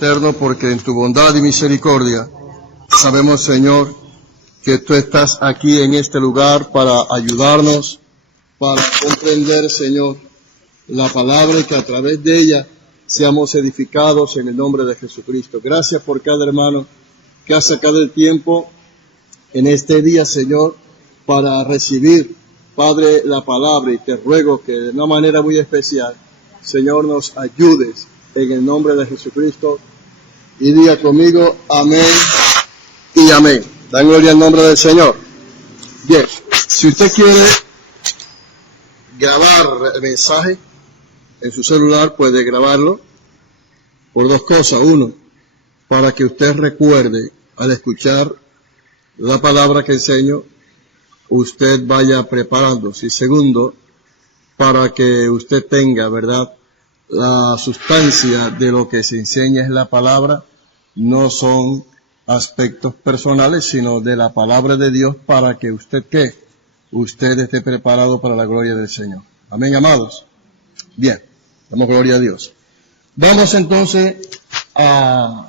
eterno, porque en tu bondad y misericordia sabemos, Señor, que tú estás aquí en este lugar para ayudarnos, para comprender, Señor, la palabra y que a través de ella seamos edificados en el nombre de Jesucristo. Gracias por cada hermano que ha sacado el tiempo en este día, Señor, para recibir, Padre, la palabra, y te ruego que de una manera muy especial, Señor, nos ayudes en el nombre de Jesucristo. Y diga conmigo, amén y amén. Dan gloria al nombre del Señor. Bien, si usted quiere grabar el mensaje en su celular, puede grabarlo por dos cosas. Uno, para que usted recuerde al escuchar la palabra que enseño, usted vaya preparándose. Y segundo, para que usted tenga, ¿verdad?, la sustancia de lo que se enseña es la palabra, no son aspectos personales, sino de la palabra de Dios, para que usted, ¿qué? Usted esté preparado para la gloria del Señor. Amén, amados. Bien, damos gloria a Dios. Vamos entonces a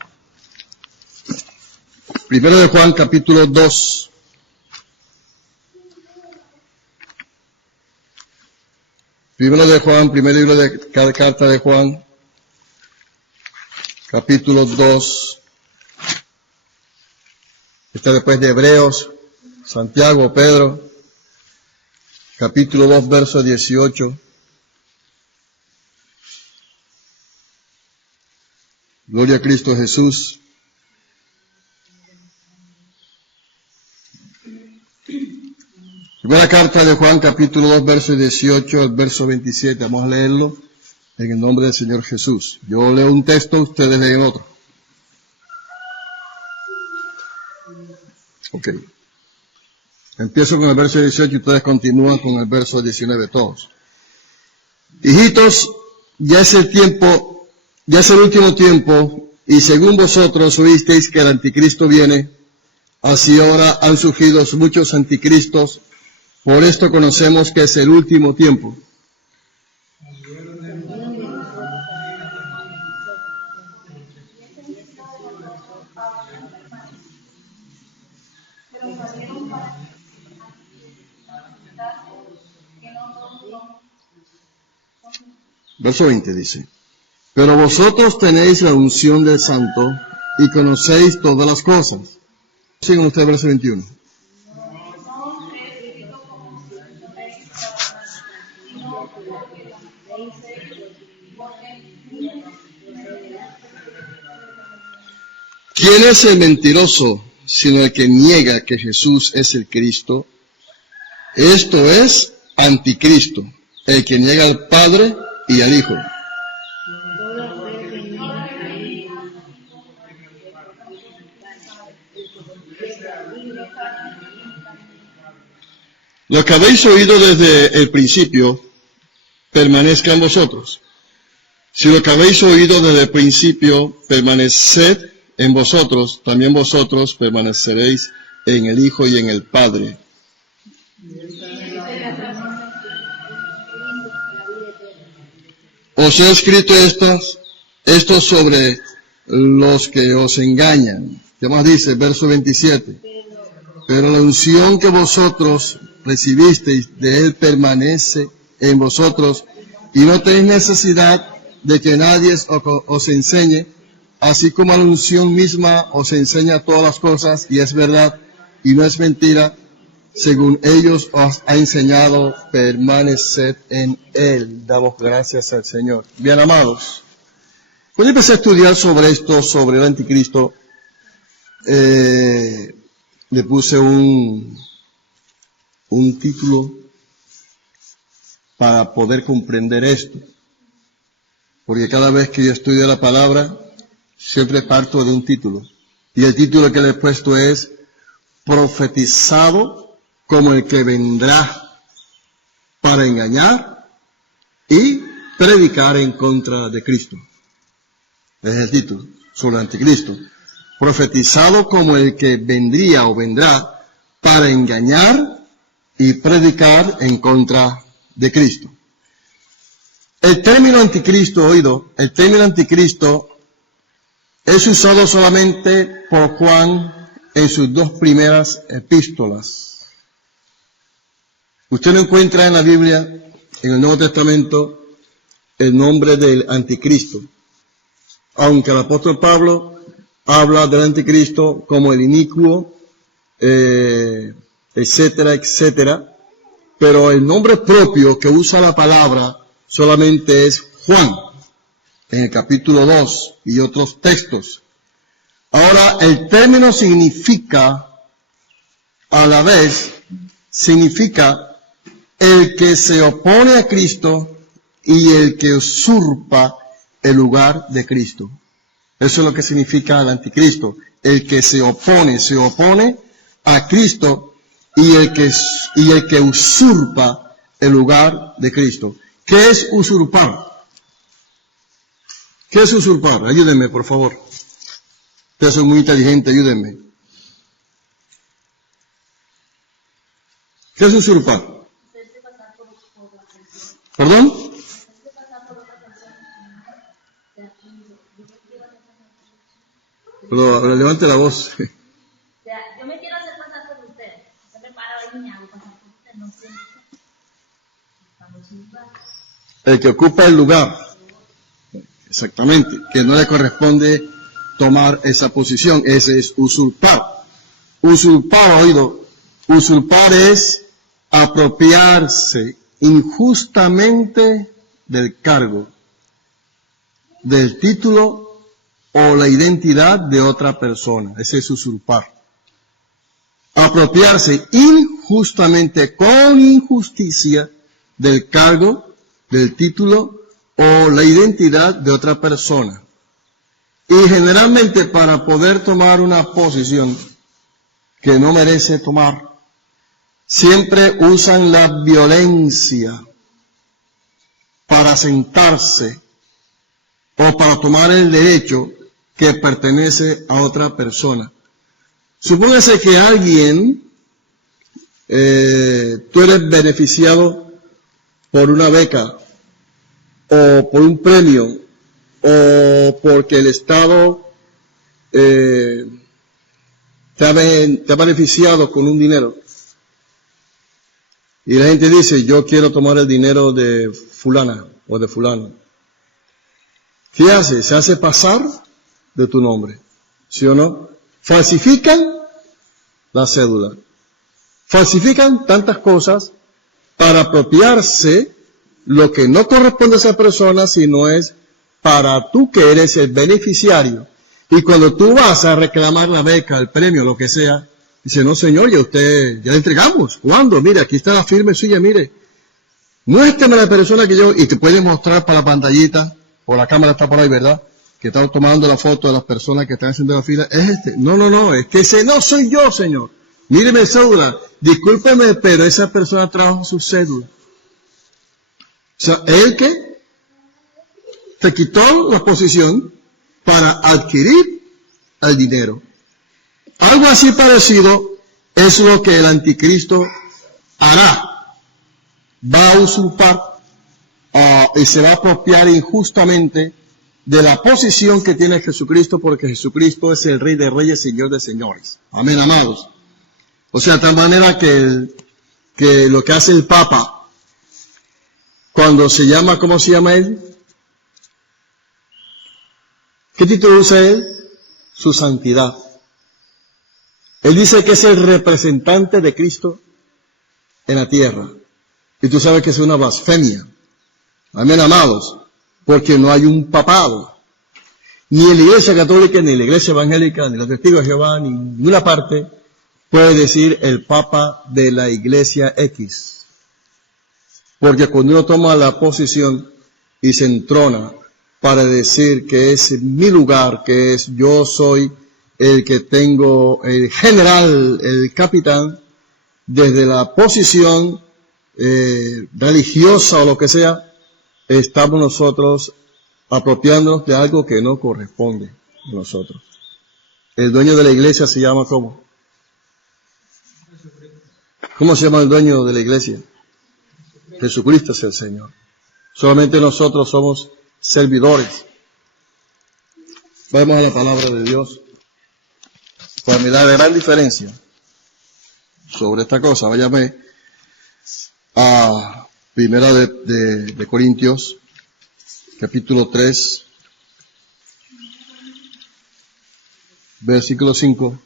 1 de Juan, capítulo 2. Primero de Juan, primer libro de cada carta de Juan, capítulo 2. Está después de Hebreos, Santiago, Pedro, capítulo 2, verso 18. Gloria a Cristo Jesús. Primera carta de Juan, capítulo 2, verso 18 al verso 27. Vamos a leerlo en el nombre del Señor Jesús. Yo leo un texto, ustedes leen otro. Ok. Empiezo con el verso 18 y ustedes continúan con el verso 19 todos. Hijitos, ya es el tiempo, ya es el último tiempo, y según vosotros oísteis que el anticristo viene, así ahora han surgido muchos anticristos. Por esto conocemos que es el último tiempo. Verso 20 dice, pero vosotros tenéis la unción del Santo y conocéis todas las cosas. Sigan ustedes verso 21. ¿Quién es el mentiroso, sino el que niega que Jesús es el Cristo? Esto es anticristo, el que niega al Padre y al Hijo. Lo que habéis oído desde el principio, permanezca en vosotros. Si lo que habéis oído desde el principio, permaneced en vosotros, también vosotros permaneceréis en el Hijo y en el Padre. Os he escrito esto sobre los que os engañan. ¿Qué más dice? Verso 27. Pero la unción que vosotros recibisteis de Él permanece en vosotros, y no tenéis necesidad de que nadie os enseñe, así como la unción misma os enseña todas las cosas, y es verdad, y no es mentira, según ellos os ha enseñado, permaneced en Él. Damos gracias al Señor. Bien, amados, cuando empecé a estudiar sobre esto, sobre el anticristo, le puse un título para poder comprender esto. Porque cada vez que yo estudio la palabra, siempre parto de un título. Y el título que le he puesto es profetizado como el que vendrá para engañar y predicar en contra de Cristo. Es el título sobre el anticristo. Profetizado como el que vendría o vendrá para engañar y predicar en contra de Cristo. El término anticristo, el término anticristo es usado solamente por Juan en sus 2 primeras epístolas. Usted no encuentra en la Biblia, en el Nuevo Testamento, el nombre del anticristo, aunque el apóstol Pablo habla del anticristo como el inicuo, etcétera, etcétera, pero el nombre propio que usa la palabra solamente es Juan, en el capítulo 2 y otros textos. Ahora, el término significa, a la vez, significa el que se opone a Cristo y el que usurpa el lugar de Cristo. Eso es lo que significa el anticristo. El que se opone a Cristo y el que usurpa el lugar de Cristo. ¿Qué es usurpar? ¿Qué es usurpar? Ayúdenme, por favor. Ustedes son muy inteligentes, ayúdenme. ¿Qué es usurpar? ¿Perdón? Pero levante la voz. Yo me quiero hacer pasar por usted. Se me para ahí y me hago pasar por usted. No sé. El que ocupa el lugar. Exactamente. Que no le corresponde tomar esa posición. Ese es usurpar. Usurpar, oído. Usurpar es apropiarse injustamente del cargo, del título o la identidad de otra persona. Ese es usurpar. Apropiarse injustamente, con injusticia, del cargo, del título o la identidad de otra persona. Y generalmente para poder tomar una posición que no merece tomar, siempre usan la violencia para sentarse o para tomar el derecho que pertenece a otra persona. Supóngase que alguien, tú eres beneficiado por una beca, o por un premio, o porque el Estado te ha beneficiado con un dinero. Y la gente dice, yo quiero tomar el dinero de fulana o de fulano. ¿Qué hace? Se hace pasar de tu nombre, ¿sí o no? Falsifican la cédula. Falsifican tantas cosas para apropiarse lo que no corresponde a esa persona, sino es para tú que eres el beneficiario. Y cuando tú vas a reclamar la beca, el premio, lo que sea, dice, no señor, ya le entregamos. ¿Cuándo? Mire, aquí está la firma suya, mire. Muéstrame la persona que yo, y te puede mostrar para la pantallita, o la cámara está por ahí, ¿verdad? Que está tomando la foto de las personas que están haciendo la fila. Es este. No, es que ese no soy yo, señor. Míreme cédula. Discúlpeme, pero esa persona trajo su cédula. O sea, él que te quitó la posición para adquirir el dinero. Algo así parecido es lo que el anticristo hará. Va a usurpar y se va a apropiar injustamente de la posición que tiene Jesucristo, porque Jesucristo es el Rey de Reyes, Señor de Señores. Amén, amados. O sea, de tal manera que lo que hace el Papa, cuando se llama, ¿cómo se llama él? ¿Qué título usa él? Su santidad. Él dice que es el representante de Cristo en la tierra. Y tú sabes que es una blasfemia. Amén, amados. Porque no hay un papado. Ni en la Iglesia Católica, ni en la Iglesia Evangélica, ni los Testigos de Jehová, ni en ninguna parte puede decir el Papa de la Iglesia X. Porque cuando uno toma la posición y se entrona para decir que es mi lugar, que es yo soy el que tengo, el general, el capitán, desde la posición religiosa o lo que sea, estamos nosotros apropiándonos de algo que no corresponde a nosotros. El dueño de la iglesia se llama ¿cómo? ¿Cómo se llama el dueño de la iglesia? Jesucristo es el Señor. Solamente nosotros somos servidores. Vamos a la palabra de Dios. Para mirar la gran diferencia sobre esta cosa, váyame a Primera de Corintios, capítulo 3, versículo 5.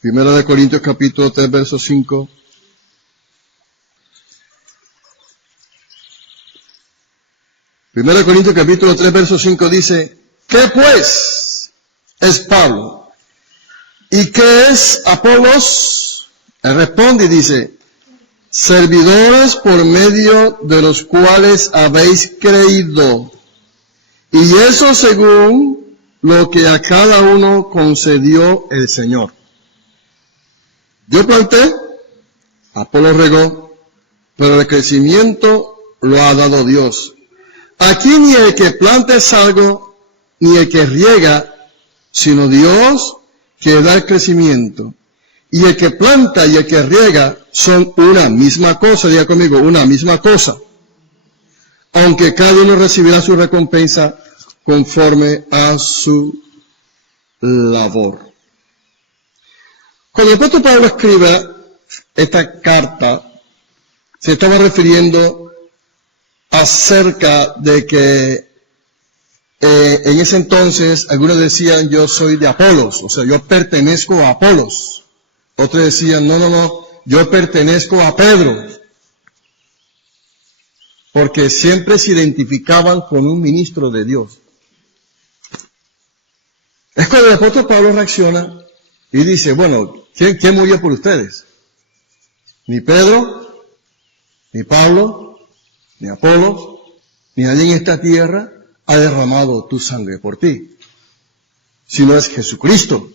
Primera de Corintios, capítulo 3, verso 5. Primera de Corintios, capítulo 3, verso 5 dice: ¿qué pues es Pablo? ¿Y qué es Apolos? Él responde y dice: servidores por medio de los cuales habéis creído, y eso según lo que a cada uno concedió el Señor. Yo planté, Apolos regó, pero el crecimiento lo ha dado Dios. Aquí ni el que planta es algo, ni el que riega, sino Dios que da el crecimiento. Y el que planta y el que riega son una misma cosa, diga conmigo, una misma cosa. Aunque cada uno recibirá su recompensa conforme a su labor. Cuando el apóstol Pablo escribe esta carta, se estaba refiriendo acerca de que en ese entonces algunos decían: yo soy de Apolos, o sea, yo pertenezco a Apolos. Otros decían: no, yo pertenezco a Pedro. Porque siempre se identificaban con un ministro de Dios. Es cuando el apóstol Pablo reacciona y dice: bueno, ¿quién murió por ustedes? Ni Pedro, ni Pablo, ni Apolos, ni nadie en esta tierra ha derramado tu sangre por ti, sino es Jesucristo.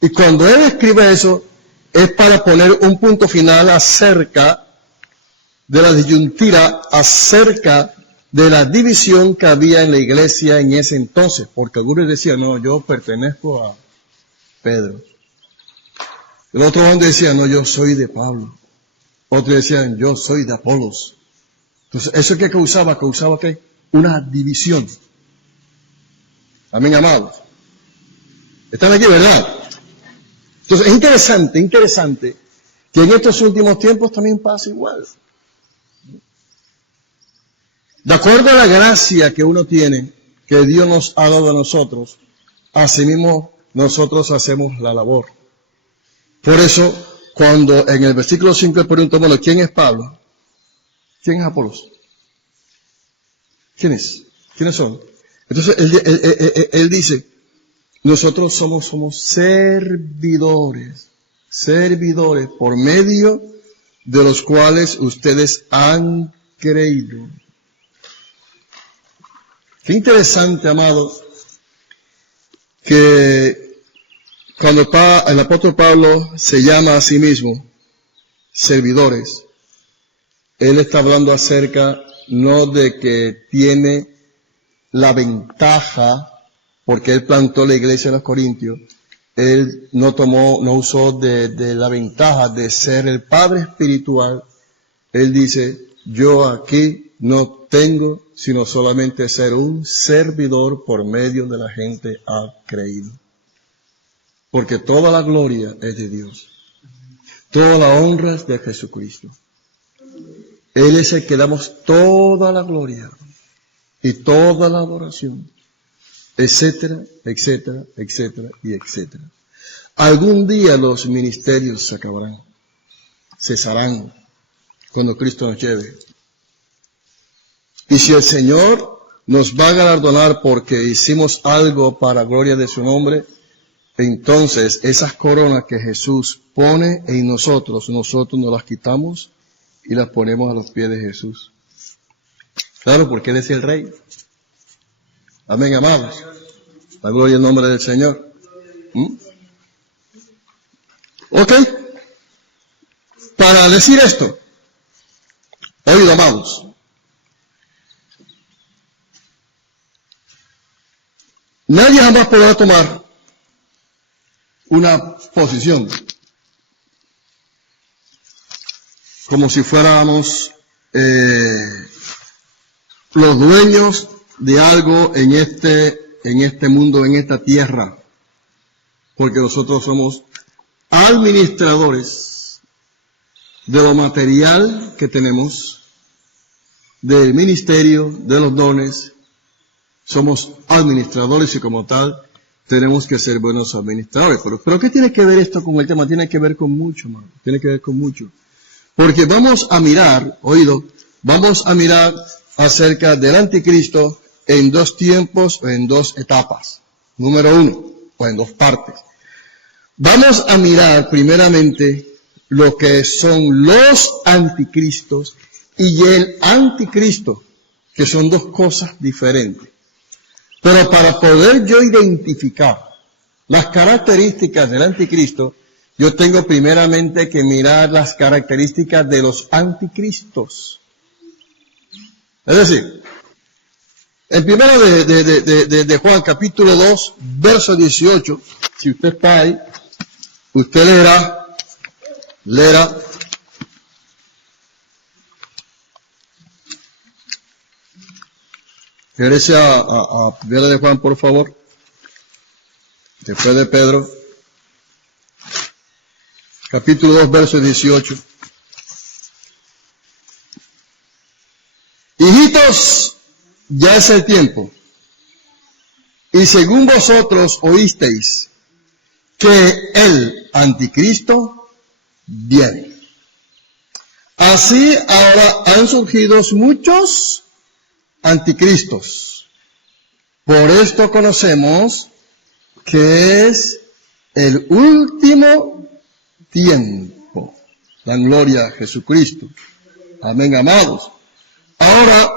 Y cuando él escribe eso, es para poner un punto final acerca de la disyuntiva, acerca de la división que había en la iglesia en ese entonces, porque algunos decían: no, yo pertenezco a Pedro. El otro hombre decía: no, yo soy de Pablo. Otros decían: yo soy de Apolos. Entonces, ¿eso qué causaba? Causaba ¿qué? Una división. Amén, amados. Están aquí, ¿verdad? Entonces, es interesante que en estos últimos tiempos también pasa igual. De acuerdo a la gracia que uno tiene, que Dios nos ha dado a nosotros, asimismo nosotros hacemos la labor. Por eso, cuando en el versículo 5 le pregunto: bueno, ¿quién es Pablo? ¿Quién es Apolos? ¿Quiénes son? Entonces, él dice: nosotros somos servidores por medio de los cuales ustedes han creído. Qué interesante, amado, que cuando el apóstol Pablo se llama a sí mismo servidores, él está hablando acerca no de que tiene la ventaja, porque él plantó la iglesia de los Corintios, él no usó de la ventaja de ser el padre espiritual. Él dice: yo aquí no tengo sino solamente ser un servidor por medio de la gente ha creído. Porque toda la gloria es de Dios. Toda la honra es de Jesucristo. Él es el que damos toda la gloria y toda la adoración, etcétera, etcétera, etcétera y etcétera. Algún día los ministerios se acabarán, cesarán cuando Cristo nos lleve. Y si el Señor nos va a galardonar porque hicimos algo para gloria de su nombre, entonces esas coronas que Jesús pone en nosotros nos las quitamos y las ponemos a los pies de Jesús. Claro, porque Él es el Rey. Amén, amados. La gloria en nombre del Señor. Ok. Para decir esto, oído, amados. Nadie jamás podrá tomar una posición como si fuéramos los dueños de algo en este mundo, en esta tierra, porque nosotros somos administradores de lo material que tenemos, del ministerio, de los dones. Somos administradores y como tal tenemos que ser buenos administradores. Pero ¿qué tiene que ver esto con el tema? Tiene que ver con mucho, hermano. Tiene que ver con mucho. Porque vamos a mirar acerca del anticristo en dos tiempos o en dos etapas. Número uno, o en dos partes. Vamos a mirar primeramente lo que son los anticristos y el anticristo, que son dos cosas diferentes. Pero para poder yo identificar las características del anticristo, yo tengo primeramente que mirar las características de los anticristos. Es decir, en primero de Juan, capítulo 2, verso 18, si usted está ahí, usted leerá. Regrese a primera de Juan, por favor. Después de Pedro. Capítulo 2, verso 18. Hijitos, ya es el tiempo. Y según vosotros oísteis que el anticristo viene. Así ahora han surgido muchos anticristos. Por esto conocemos que es el último tiempo. Dan gloria a Jesucristo. Amén, amados. Ahora,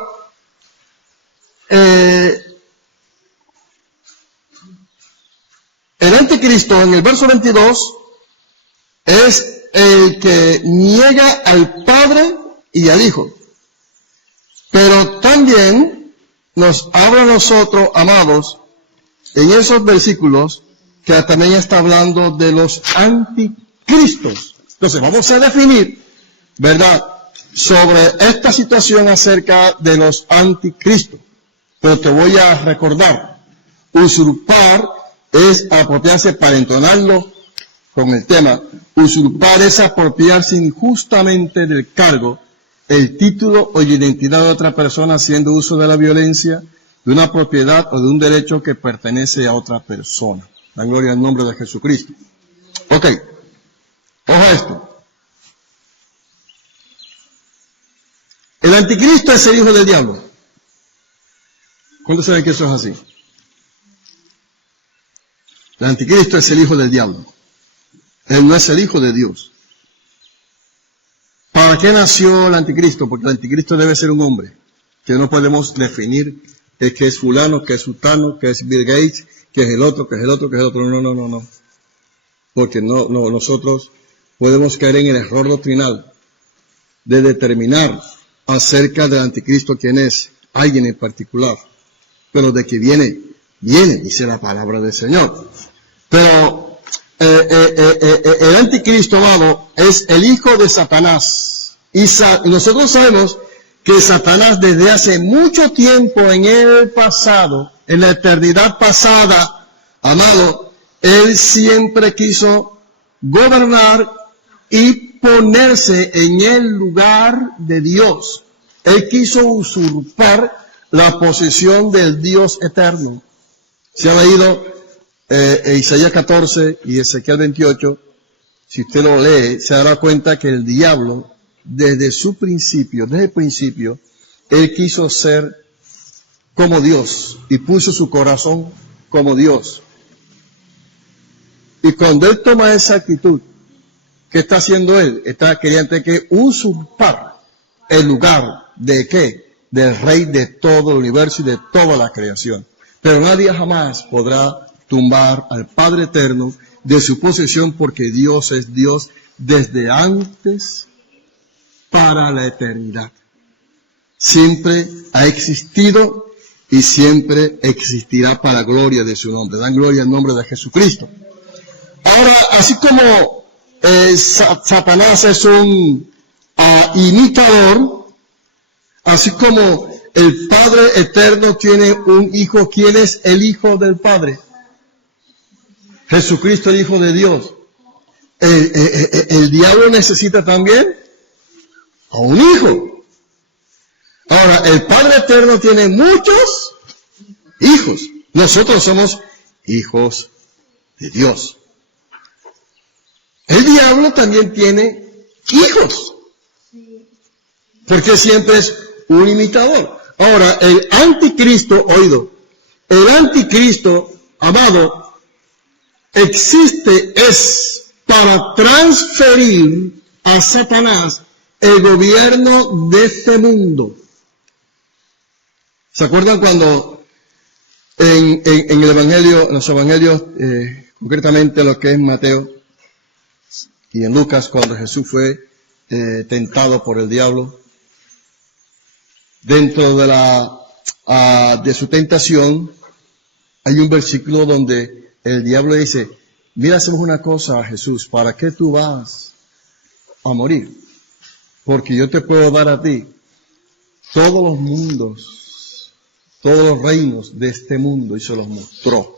el anticristo en el verso 22 es el que niega al Padre y al Hijo. Pero también nos habla a nosotros, amados, en esos versículos, que también está hablando de los anticristos. Entonces vamos a definir, ¿verdad?, sobre esta situación acerca de los anticristos. Pero te voy a recordar, usurpar es apropiarse, para entonarlo con el tema, usurpar es apropiarse injustamente del cargo, el título o identidad de otra persona haciendo uso de la violencia, de una propiedad o de un derecho que pertenece a otra persona. La gloria al nombre de Jesucristo. Ok, ojo a esto. El anticristo es el hijo del diablo. ¿Cuántos saben que eso es así? El anticristo es el hijo del diablo. Él no es el hijo de Dios. ¿Para qué nació el anticristo? Porque el anticristo debe ser un hombre, que no podemos definir que es fulano, que es sutano, que es Bill Gates, que es el otro, que es el otro, que es el otro. No. Porque nosotros podemos caer en el error doctrinal de determinar acerca del anticristo quién es, alguien en particular. Pero de que viene, dice la palabra del Señor. Pero el anticristo, amado, es el hijo de Satanás. Y nosotros sabemos que Satanás desde hace mucho tiempo en el pasado, en la eternidad pasada, amado, él siempre quiso gobernar y ponerse en el lugar de Dios. Él quiso usurpar la posición del Dios eterno. Se ha leído Isaías 14 y Ezequiel 28. Si usted lo lee, se dará cuenta que el diablo, desde el principio, él quiso ser como Dios y puso su corazón como Dios. Y cuando él toma esa actitud, ¿qué está haciendo él? Está queriendo que usurpar el lugar de ¿qué? Del Rey de todo el universo y de toda la creación. Pero nadie jamás podrá tumbar al Padre eterno de su posesión, porque Dios es Dios desde antes para la eternidad. Siempre ha existido y siempre existirá para gloria de su nombre. Dan gloria al nombre de Jesucristo. Ahora, así como Satanás es un imitador, así como El Padre eterno tiene un Hijo. ¿Quién es el Hijo del Padre? Jesucristo, el Hijo de Dios. El diablo necesita también a un hijo. Ahora, el Padre eterno tiene muchos hijos. Nosotros somos hijos de Dios. El diablo también tiene hijos. Porque siempre es un imitador. Ahora, el anticristo, oído, el anticristo, amado, existe es para transferir a Satanás el gobierno de este mundo. ¿Se acuerdan cuando en el Evangelio, en los Evangelios, concretamente lo que es Mateo y en Lucas, cuando Jesús fue tentado por el diablo? Dentro de su tentación, hay un versículo donde el diablo dice, mira, hacemos una cosa, Jesús, ¿para qué tú vas a morir? Porque yo te puedo dar a ti todos los mundos, todos los reinos de este mundo, y se los mostró.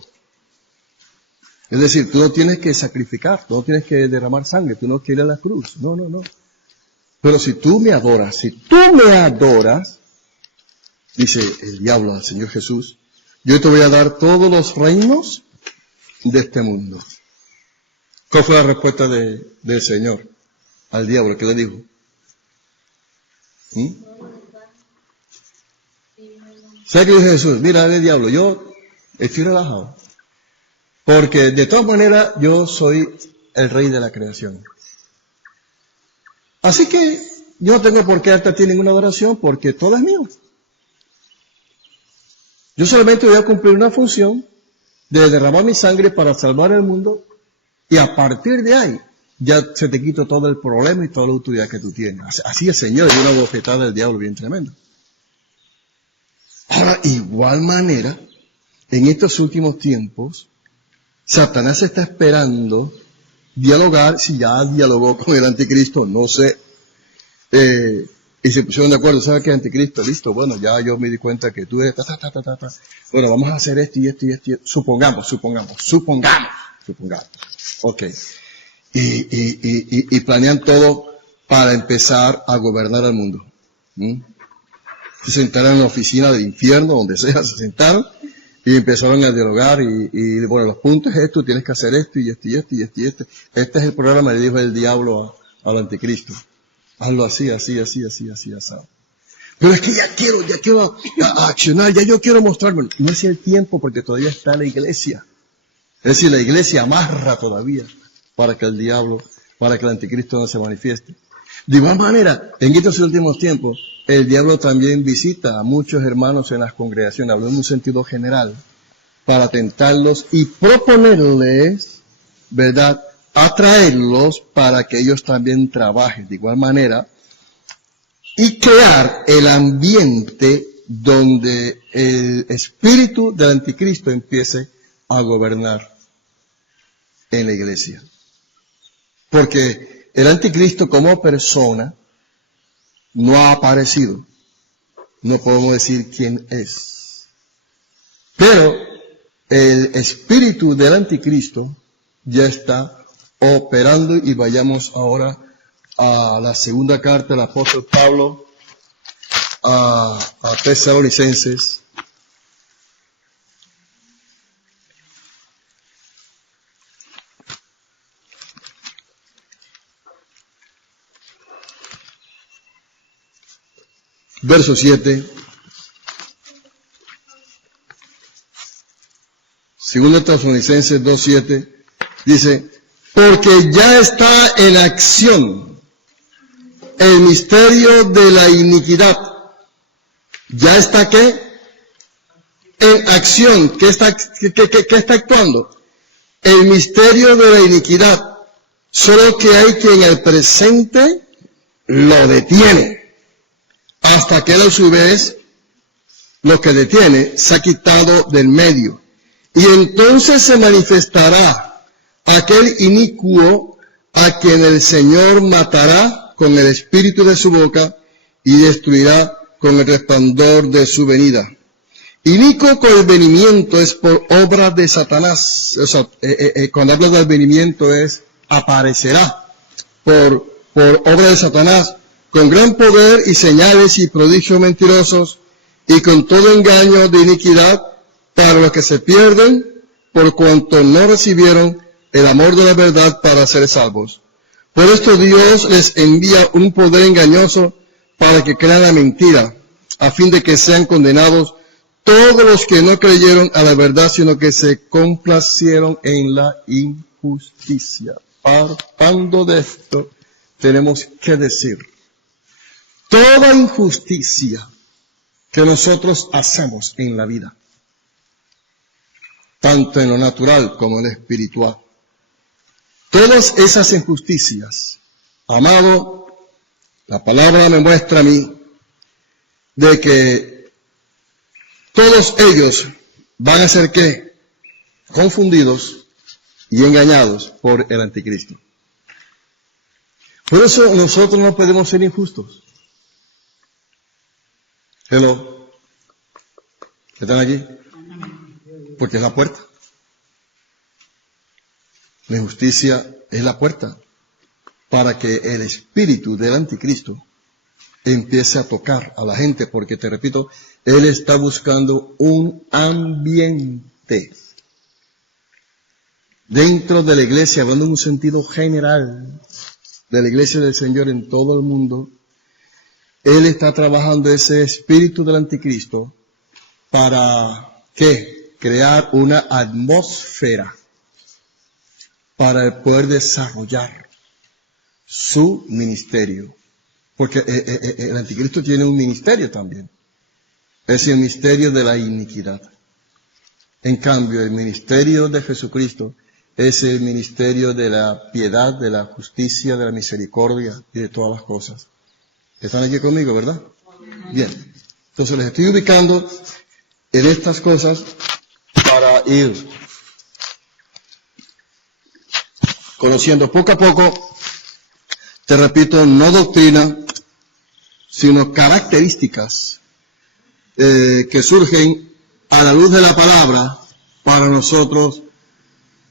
Es decir, tú no tienes que sacrificar, tú no tienes que derramar sangre, tú no quieres la cruz, no. Pero si tú me adoras, dice el diablo al Señor Jesús, yo te voy a dar todos los reinos de este mundo. ¿Cuál fue la respuesta del Señor al diablo? ¿Qué le dijo? ¿Sabe qué dijo Jesús? Mira, el diablo, yo estoy relajado. Porque de todas maneras yo soy el rey de la creación. Así que yo no tengo por qué darte a ti ninguna adoración porque todo es mío. Yo solamente voy a cumplir una función de derramar mi sangre para salvar el mundo y a partir de ahí ya se te quita todo el problema y toda la autoridad que tú tienes. Así el Señor dio una bofetada del diablo bien tremenda. Ahora, igual manera, en estos últimos tiempos, Satanás está esperando dialogar, si ya dialogó con el anticristo, no sé. Y se pusieron de acuerdo, ¿sabes qué? Anticristo, listo, bueno, ya yo me di cuenta que tú eres Bueno, vamos a hacer esto y esto y esto. Supongamos. Ok. Y planean todo para empezar a gobernar el mundo. Se sentaron en la oficina del infierno, donde sea, se sentaron y empezaron a dialogar y bueno, los puntos es esto, tienes que hacer esto y esto y esto y esto y esto. Este es el programa, le dijo el diablo al anticristo. Hazlo así. Pero es que ya quiero accionar, ya yo quiero mostrarme. No es el tiempo porque todavía está la iglesia. Es decir, la iglesia amarra todavía para que el anticristo no se manifieste. De igual manera, en estos últimos tiempos, el diablo también visita a muchos hermanos en las congregaciones, hablo en un sentido general, para tentarlos y proponerles, ¿verdad?, atraerlos para que ellos también trabajen de igual manera y crear el ambiente donde el espíritu del anticristo empiece a gobernar en la iglesia. Porque el anticristo como persona no ha aparecido. No podemos decir quién es. Pero el espíritu del anticristo ya está operando y vayamos ahora a la segunda carta del apóstol Pablo a Tesalonicenses. Verso 7. Segundo Tesalonicenses 2:7 dice, porque ya está en acción el misterio de la iniquidad. ¿Ya está qué? En acción. ¿Qué está actuando? El misterio de la iniquidad. Solo que hay que en el presente lo detiene. Hasta que él a su vez, lo que detiene, se ha quitado del medio. Y entonces se manifestará aquel inicuo a quien el Señor matará con el espíritu de su boca y destruirá con el resplandor de su venida. Inicuo con el venimiento es por obra de Satanás. O sea, cuando habla del venimiento es aparecerá por obra de Satanás, con gran poder y señales y prodigios mentirosos, y con todo engaño de iniquidad para los que se pierden, por cuanto no recibieron el amor de la verdad para ser salvos. Por esto Dios les envía un poder engañoso para que crean la mentira, a fin de que sean condenados todos los que no creyeron a la verdad, sino que se complacieron en la injusticia. Partando de esto, tenemos que decir, toda injusticia que nosotros hacemos en la vida, tanto en lo natural como en lo espiritual, todas esas injusticias, amado, la palabra me muestra a mí de que todos ellos van a ser ¿qué? Confundidos y engañados por el anticristo. Por eso nosotros no podemos ser injustos. Hello. ¿Están aquí? Porque es la puerta. La injusticia es la puerta para que el espíritu del anticristo empiece a tocar a la gente, porque te repito, él está buscando un ambiente dentro de la iglesia, hablando en un sentido general de la iglesia del Señor en todo el mundo. Él está trabajando ese espíritu del anticristo para ¿qué? Crear una atmósfera para poder desarrollar su ministerio. Porque el anticristo tiene un ministerio también. Es el ministerio de la iniquidad. En cambio, el ministerio de Jesucristo es el ministerio de la piedad, de la justicia, de la misericordia y de todas las cosas. ¿Están aquí conmigo, verdad? Bien. Entonces les estoy ubicando en estas cosas para ir conociendo poco a poco, te repito, no doctrina, sino características que surgen a la luz de la palabra para nosotros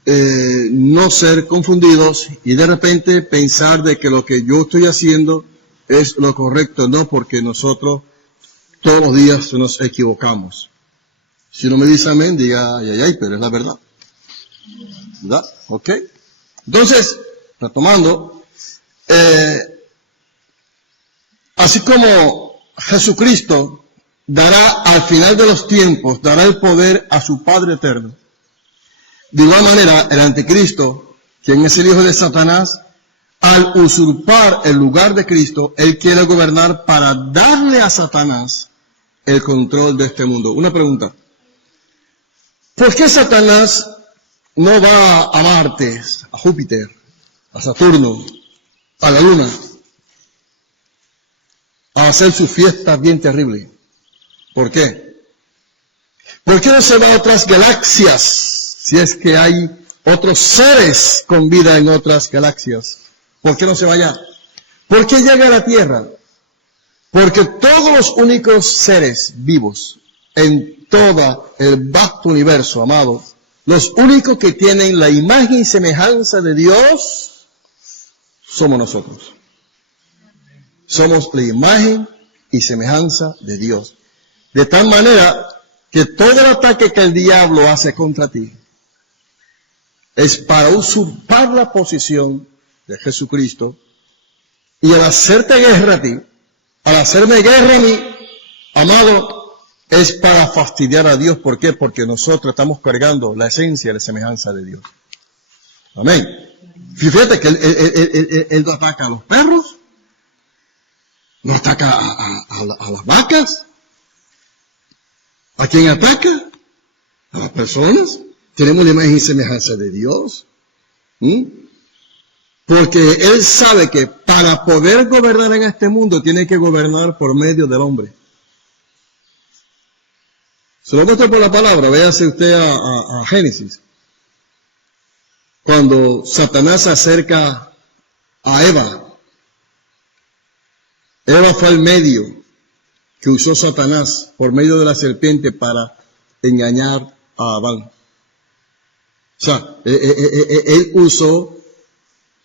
no ser confundidos y de repente pensar de que lo que yo estoy haciendo es lo correcto. No, porque nosotros todos los días nos equivocamos. Si uno me dice amén, diga ay, ay, ay, pero es la verdad. ¿Verdad? ¿Ok? Entonces, retomando, así como Jesucristo dará al final de los tiempos, dará el poder a su Padre eterno. De igual manera, el anticristo, quien es el hijo de Satanás, al usurpar el lugar de Cristo, él quiere gobernar para darle a Satanás el control de este mundo. Una pregunta. ¿Por qué Satanás no va a Marte, a Júpiter, a Saturno, a la Luna, a hacer su fiesta bien terrible? ¿Por qué? ¿Por qué no se va a otras galaxias, si es que hay otros seres con vida en otras galaxias? ¿Por qué no se va allá? ¿Por qué llega a la Tierra? Porque todos los únicos seres vivos en todo el vasto universo, amado, los únicos que tienen la imagen y semejanza de Dios, somos nosotros. Somos la imagen y semejanza de Dios. De tal manera que todo el ataque que el diablo hace contra ti es para usurpar la posición de Jesucristo, y al hacerte guerra a ti, al hacerme guerra a mí, amado, es para fastidiar a Dios. ¿Por qué? Porque nosotros estamos cargando la esencia y la semejanza de Dios. Amén. Fíjate que él no ataca a los perros, no ataca a las vacas. ¿A quién ataca? A las personas. Tenemos la imagen y semejanza de Dios. Porque él sabe que para poder gobernar en este mundo tiene que gobernar por medio del hombre. Se lo muestro por la palabra. Véase usted a Génesis. Cuando Satanás se acerca a Eva. Eva fue al medio que usó Satanás por medio de la serpiente para engañar a Adán. O sea, él usó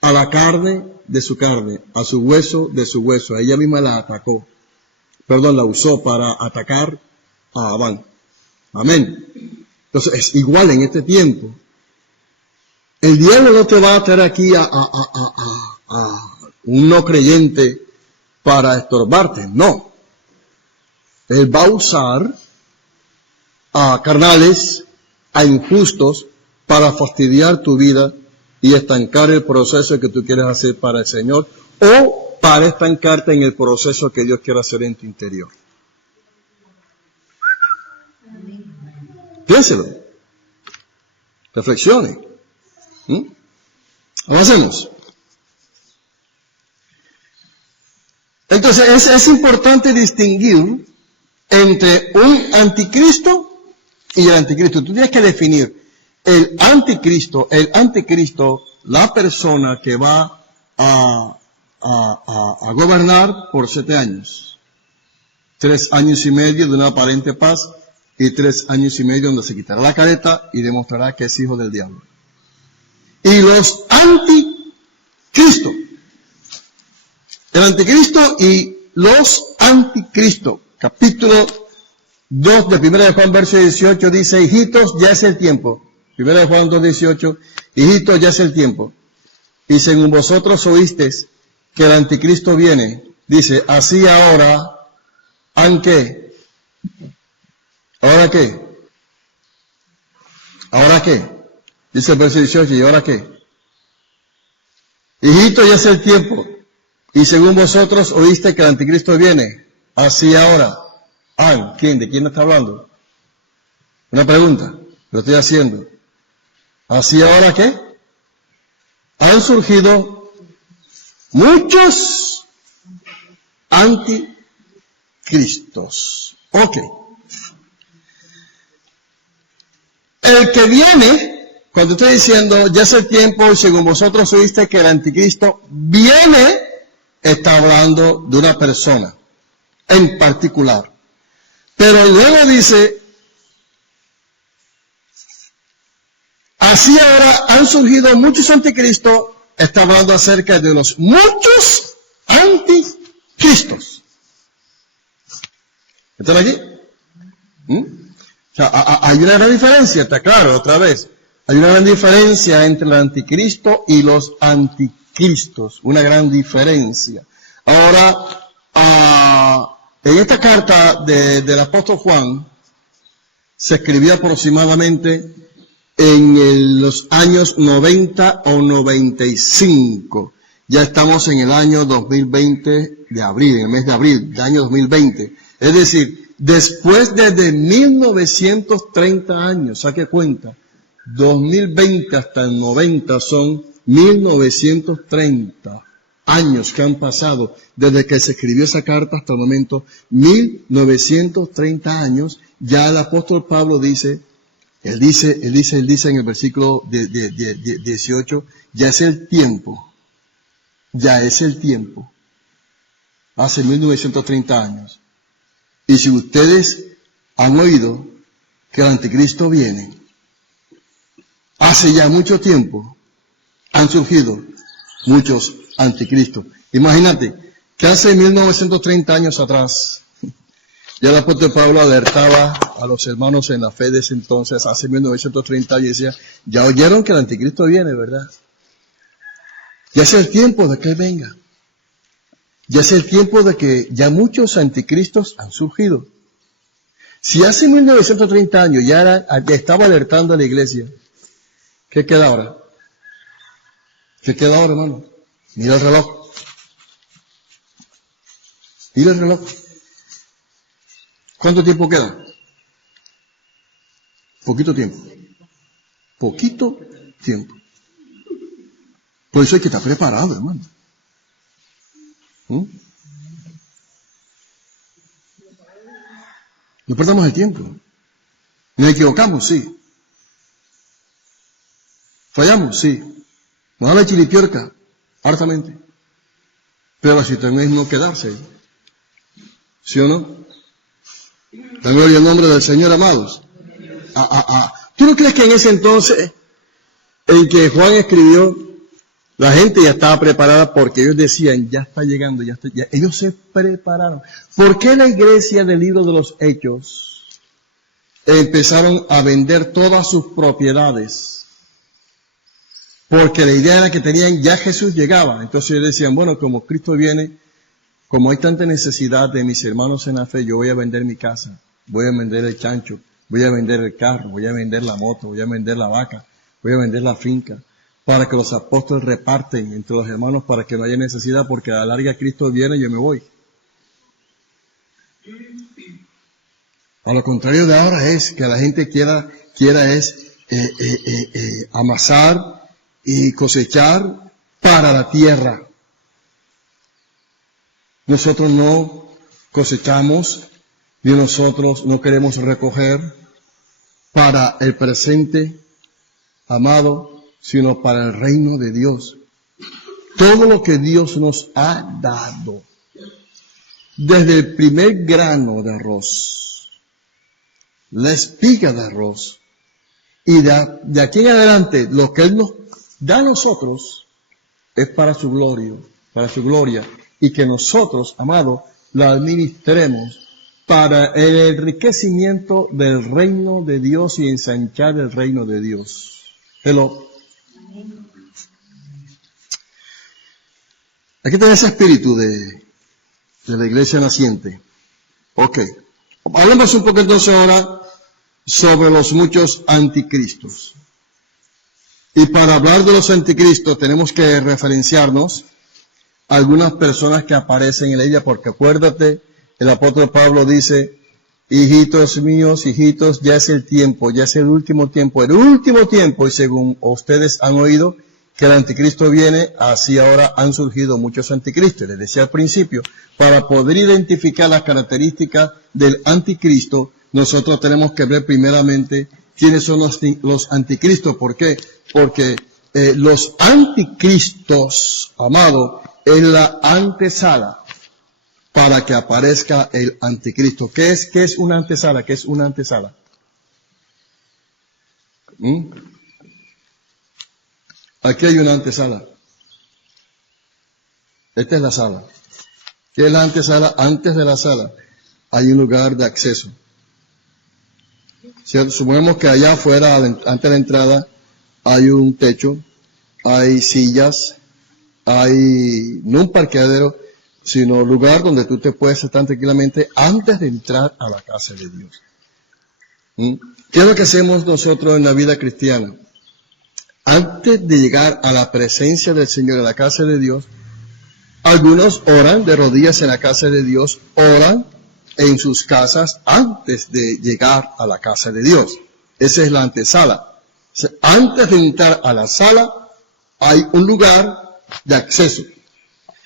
a la carne de su carne, a su hueso de su hueso. Ella misma la usó para atacar a Adán. Amén. Entonces es igual en este tiempo. El diablo no te va a traer aquí a un no creyente para estorbarte, no. Él va a usar a carnales, a injustos, para fastidiar tu vida y estancar el proceso que tú quieres hacer para el Señor, o para estancarte en el proceso que Dios quiere hacer en tu interior. Piénselo. Reflexione. Avancemos. Entonces es importante distinguir entre un anticristo y el anticristo. Tú tienes que definir el anticristo, la persona que va a gobernar por 7 años. 3 años y medio de una aparente paz y 3 años y medio donde se quitará la careta y demostrará que es hijo del diablo. Y los anticristos. El anticristo y los anticristos. Capítulo 2 de 1 de Juan, verso 18 dice, hijitos, ya es el tiempo. 1 de Juan 2, 18, hijitos, ya es el tiempo. Y según vosotros oísteis que el anticristo viene, dice, así ahora, ¿han qué? ¿Ahora qué? ¿Ahora qué? Dice el verso 18, ¿y ahora qué? Hijitos, ya es el tiempo. Y según vosotros oíste que el anticristo viene, así ahora. ¿Quién? ¿De quién está hablando? Una pregunta, lo estoy haciendo. ¿Así ahora qué? Han surgido muchos anticristos. Ok. El que viene, cuando estoy diciendo, ya es el tiempo y según vosotros oíste que el anticristo viene, está hablando de una persona en particular. Pero luego dice, así ahora han surgido muchos anticristos, está hablando acerca de los muchos anticristos. ¿Están aquí? O sea, hay una gran diferencia, está claro, otra vez. Hay una gran diferencia entre el anticristo y los anticristos. Una gran diferencia. Ahora, en esta carta del apóstol Juan, se escribió aproximadamente en los años 90 o 95. Ya estamos en el año 2020 de abril, en el mes de abril del año 2020. Es decir, después de 1930 años, saque cuenta, 2020 hasta el 90 son 1930 años que han pasado desde que se escribió esa carta hasta el momento, 1930 años. Ya el apóstol Pablo dice, él dice en el versículo 18, ya es el tiempo, hace 1930 años. Y si ustedes han oído que el anticristo viene, hace ya mucho tiempo han surgido muchos anticristos. Imagínate que hace 1930 años atrás, ya el apóstol Pablo alertaba a los hermanos en la fe de ese entonces, hace 1930 años, y decía, ya oyeron que el anticristo viene, ¿verdad? Ya es el tiempo de que él venga. Ya es el tiempo de que ya muchos anticristos han surgido. Si hace 1930 años ya estaba alertando a la iglesia, ¿qué queda ahora? ¿Qué queda ahora, hermano? Mira el reloj. Mira el reloj. ¿Cuánto tiempo queda? Poquito tiempo. Poquito tiempo. Por eso hay que estar preparado, hermano. No perdamos el tiempo. Nos equivocamos, sí. Fallamos, sí. Nos da la chiripiorca, hartamente. Pero la situación es no quedarse. ¿Sí o no? La gloria al nombre del Señor, amados. ¿Tú no crees que en ese entonces, en que Juan escribió, la gente ya estaba preparada porque ellos decían, ya está llegando, ya. Ellos se prepararon. ¿Por qué la iglesia del libro de los Hechos empezaron a vender todas sus propiedades? Porque la idea era que tenían, ya Jesús llegaba. Entonces ellos decían, bueno, como Cristo viene, como hay tanta necesidad de mis hermanos en la fe, yo voy a vender mi casa, voy a vender el chancho, voy a vender el carro, voy a vender la moto, voy a vender la vaca, voy a vender la finca, para que los apóstoles reparten entre los hermanos para que no haya necesidad, porque a la larga Cristo viene y yo me voy. A lo contrario de ahora es que la gente quiera amasar y cosechar para la tierra. Nosotros no cosechamos, ni nosotros no queremos recoger para el presente, amado, sino para el reino de Dios. Todo lo que Dios nos ha dado, desde el primer grano de arroz, la espiga de arroz, y de aquí en adelante, lo que Él nos da a nosotros, es para su gloria, y que nosotros, amado, la administremos para el enriquecimiento del reino de Dios y ensanchar el reino de Dios. Hello. Aquí está ese espíritu de la iglesia naciente. Ok. Hablemos un poco entonces ahora sobre los muchos anticristos. Y para hablar de los anticristos tenemos que referenciarnos a algunas personas que aparecen en ella, porque acuérdate, el apóstol Pablo dice, hijitos míos, hijitos, ya es el tiempo, ya es el último tiempo, y según ustedes han oído que el anticristo viene, así ahora han surgido muchos anticristos. Les decía al principio, para poder identificar las características del anticristo, nosotros tenemos que ver primeramente quiénes son los anticristos. ¿Por qué? Porque los anticristos, amado, es la antesala para que aparezca el anticristo. ¿Qué es una antesala? ¿Qué es una antesala? Aquí hay una antesala. Esta es la sala. ¿Qué es la antesala? Antes de la sala hay un lugar de acceso. ¿Cierto? Suponemos que allá afuera, antes de la entrada, hay un techo, hay sillas, hay no un parqueadero, sino lugar donde tú te puedes sentar tranquilamente antes de entrar a la casa de Dios. ¿Qué es lo que hacemos nosotros en la vida cristiana? Antes de llegar a la presencia del Señor en la casa de Dios, algunos oran de rodillas en la casa de Dios, oran en sus casas antes de llegar a la casa de Dios. Esa es la antesala. Antes de entrar a la sala, hay un lugar de acceso.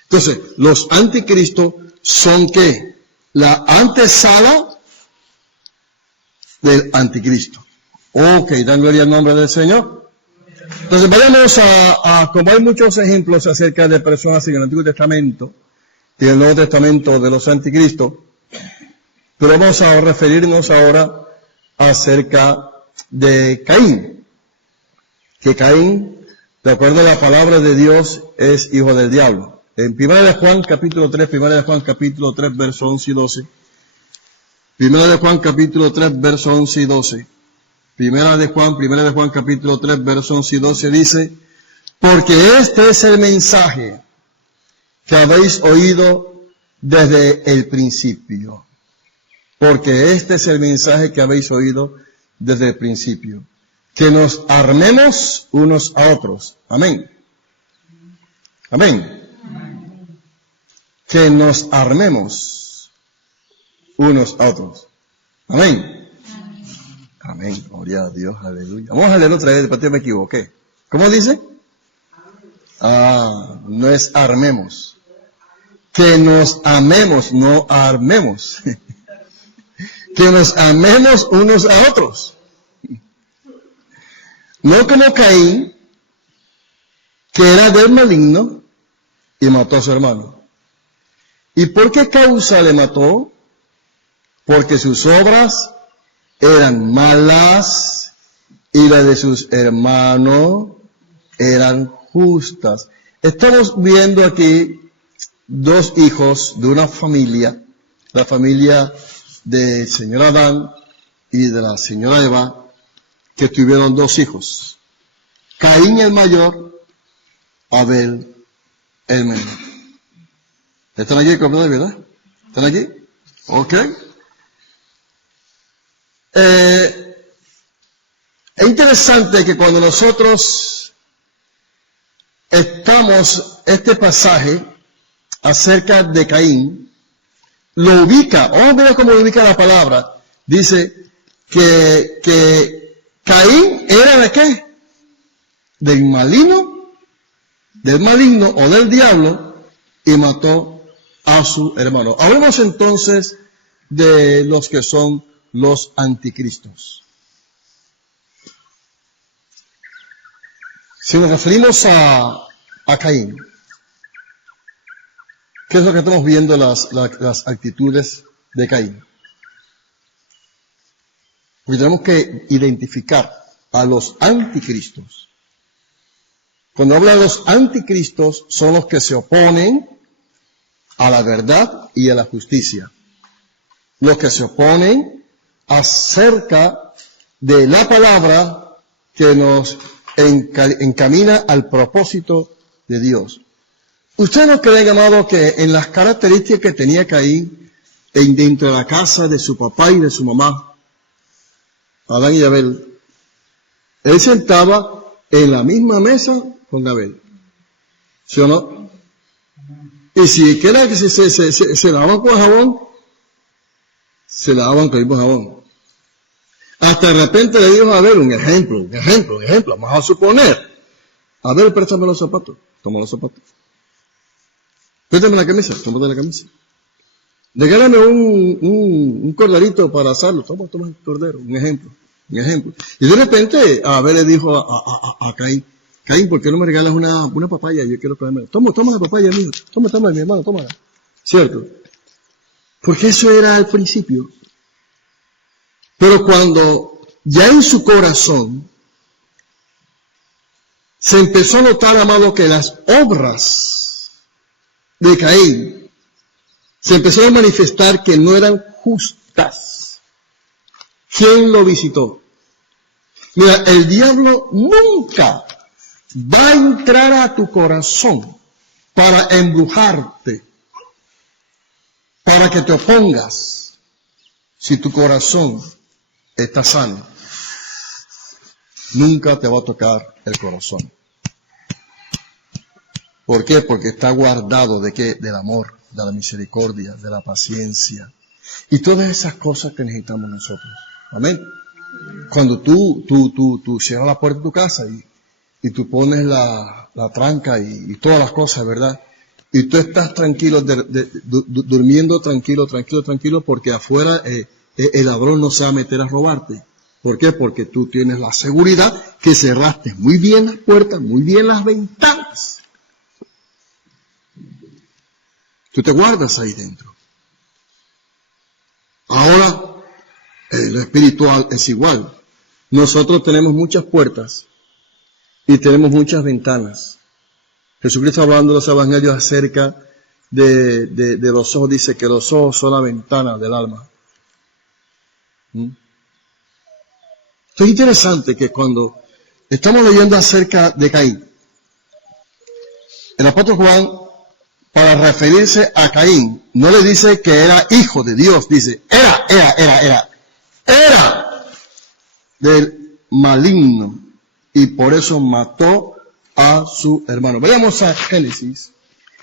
Entonces, los anticristos son ¿qué? La antesala del anticristo. Ok, dan gloria al nombre del Señor. Entonces vayamos como hay muchos ejemplos acerca de personas en el Antiguo Testamento y en el Nuevo Testamento de los anticristos, pero vamos a referirnos ahora acerca de Caín. Que Caín, de acuerdo a la palabra de Dios, es hijo del diablo. En 1 Juan capítulo 3, verso 11 y 12. 1 Juan capítulo 3, verso 11 y 12. Primera de Juan capítulo 3, verso 11 y 12 dice, porque este es el mensaje que habéis oído desde el principio. Porque este es el mensaje que habéis oído desde el principio. Que nos armemos unos a otros. Amén. Amén. Que nos armemos unos a otros. Amén. Amén, gloria a Dios, aleluya. Vamos a leer otra vez, después me equivoqué. ¿Cómo dice? No es armemos. Que nos amemos, no armemos. Que nos amemos unos a otros. No como Caín, que era del maligno y mató a su hermano. ¿Y por qué causa le mató? porque sus obras eran malas y las de sus hermanos eran justas. Estamos viendo aquí dos hijos de una familia, la familia del señor Adán y de la señora Eva, que tuvieron dos hijos. Caín el mayor, Abel el menor. ¿Están aquí, verdad? ¿Están aquí? Ok. Es interesante que cuando nosotros estamos, este pasaje acerca de Caín, lo ubica, mira cómo lo ubica la palabra, dice que Caín era ¿de qué? Del maligno o del diablo, y mató a su hermano. Hablemos entonces de los que son los anticristos. Si nos referimos a Caín, ¿qué es lo que estamos viendo las actitudes de Caín? Porque tenemos que identificar a los anticristos. Cuando habla de los anticristos, son los que se oponen a la verdad y a la justicia. Los que se oponen acerca de la palabra que nos encamina al propósito de Dios. ¿Ustedes no creen, amado, que en las características que tenía Caín dentro de la casa de su papá y de su mamá, Adán y Abel, él sentaba en la misma mesa con Abel? ¿Sí o no? Y si quiera que se lavaban con jabón, se lavaban con el mismo jabón. Hasta de repente le dijo a Abel un ejemplo, vamos a suponer. Abel, préstame los zapatos. Toma los zapatos. Préstame la camisa. Tómate la camisa. Regálame un corderito para asarlo. Toma el cordero. Un ejemplo. Y de repente Abel le dijo a Caín, ¿por qué no me regalas una papaya? Yo quiero comerla. Toma la papaya, mío. Toma, mi hermano, tómala. ¿Cierto? Porque eso era al principio. Pero cuando ya en su corazón se empezó a notar, amado, que las obras de Caín se empezaron a manifestar que no eran justas, ¿quién lo visitó? Mira, el diablo nunca va a entrar a tu corazón para embrujarte, para que te opongas, si tu corazón está sano. Nunca te va a tocar el corazón. ¿Por qué? Porque está guardado ¿de qué? Del amor, de la misericordia, de la paciencia y todas esas cosas que necesitamos nosotros. Amén. Cuando tú cierras la puerta de tu casa y tú pones la tranca y todas las cosas, ¿verdad? Y tú estás tranquilo, durmiendo tranquilo, porque afuera el ladrón no se va a meter a robarte. ¿Por qué? Porque tú tienes la seguridad que cerraste muy bien las puertas, muy bien las ventanas. Tú te guardas ahí dentro. Ahora, lo espiritual es igual. Nosotros tenemos muchas puertas y tenemos muchas ventanas. Jesucristo, hablando en los evangelios acerca de los ojos, dice que los ojos son la ventana del alma. Es interesante que cuando estamos leyendo acerca de Caín, el apóstol Juan, para referirse a Caín, no le dice que era hijo de Dios, dice, era del maligno, y por eso mató a su hermano. Vayamos a Génesis,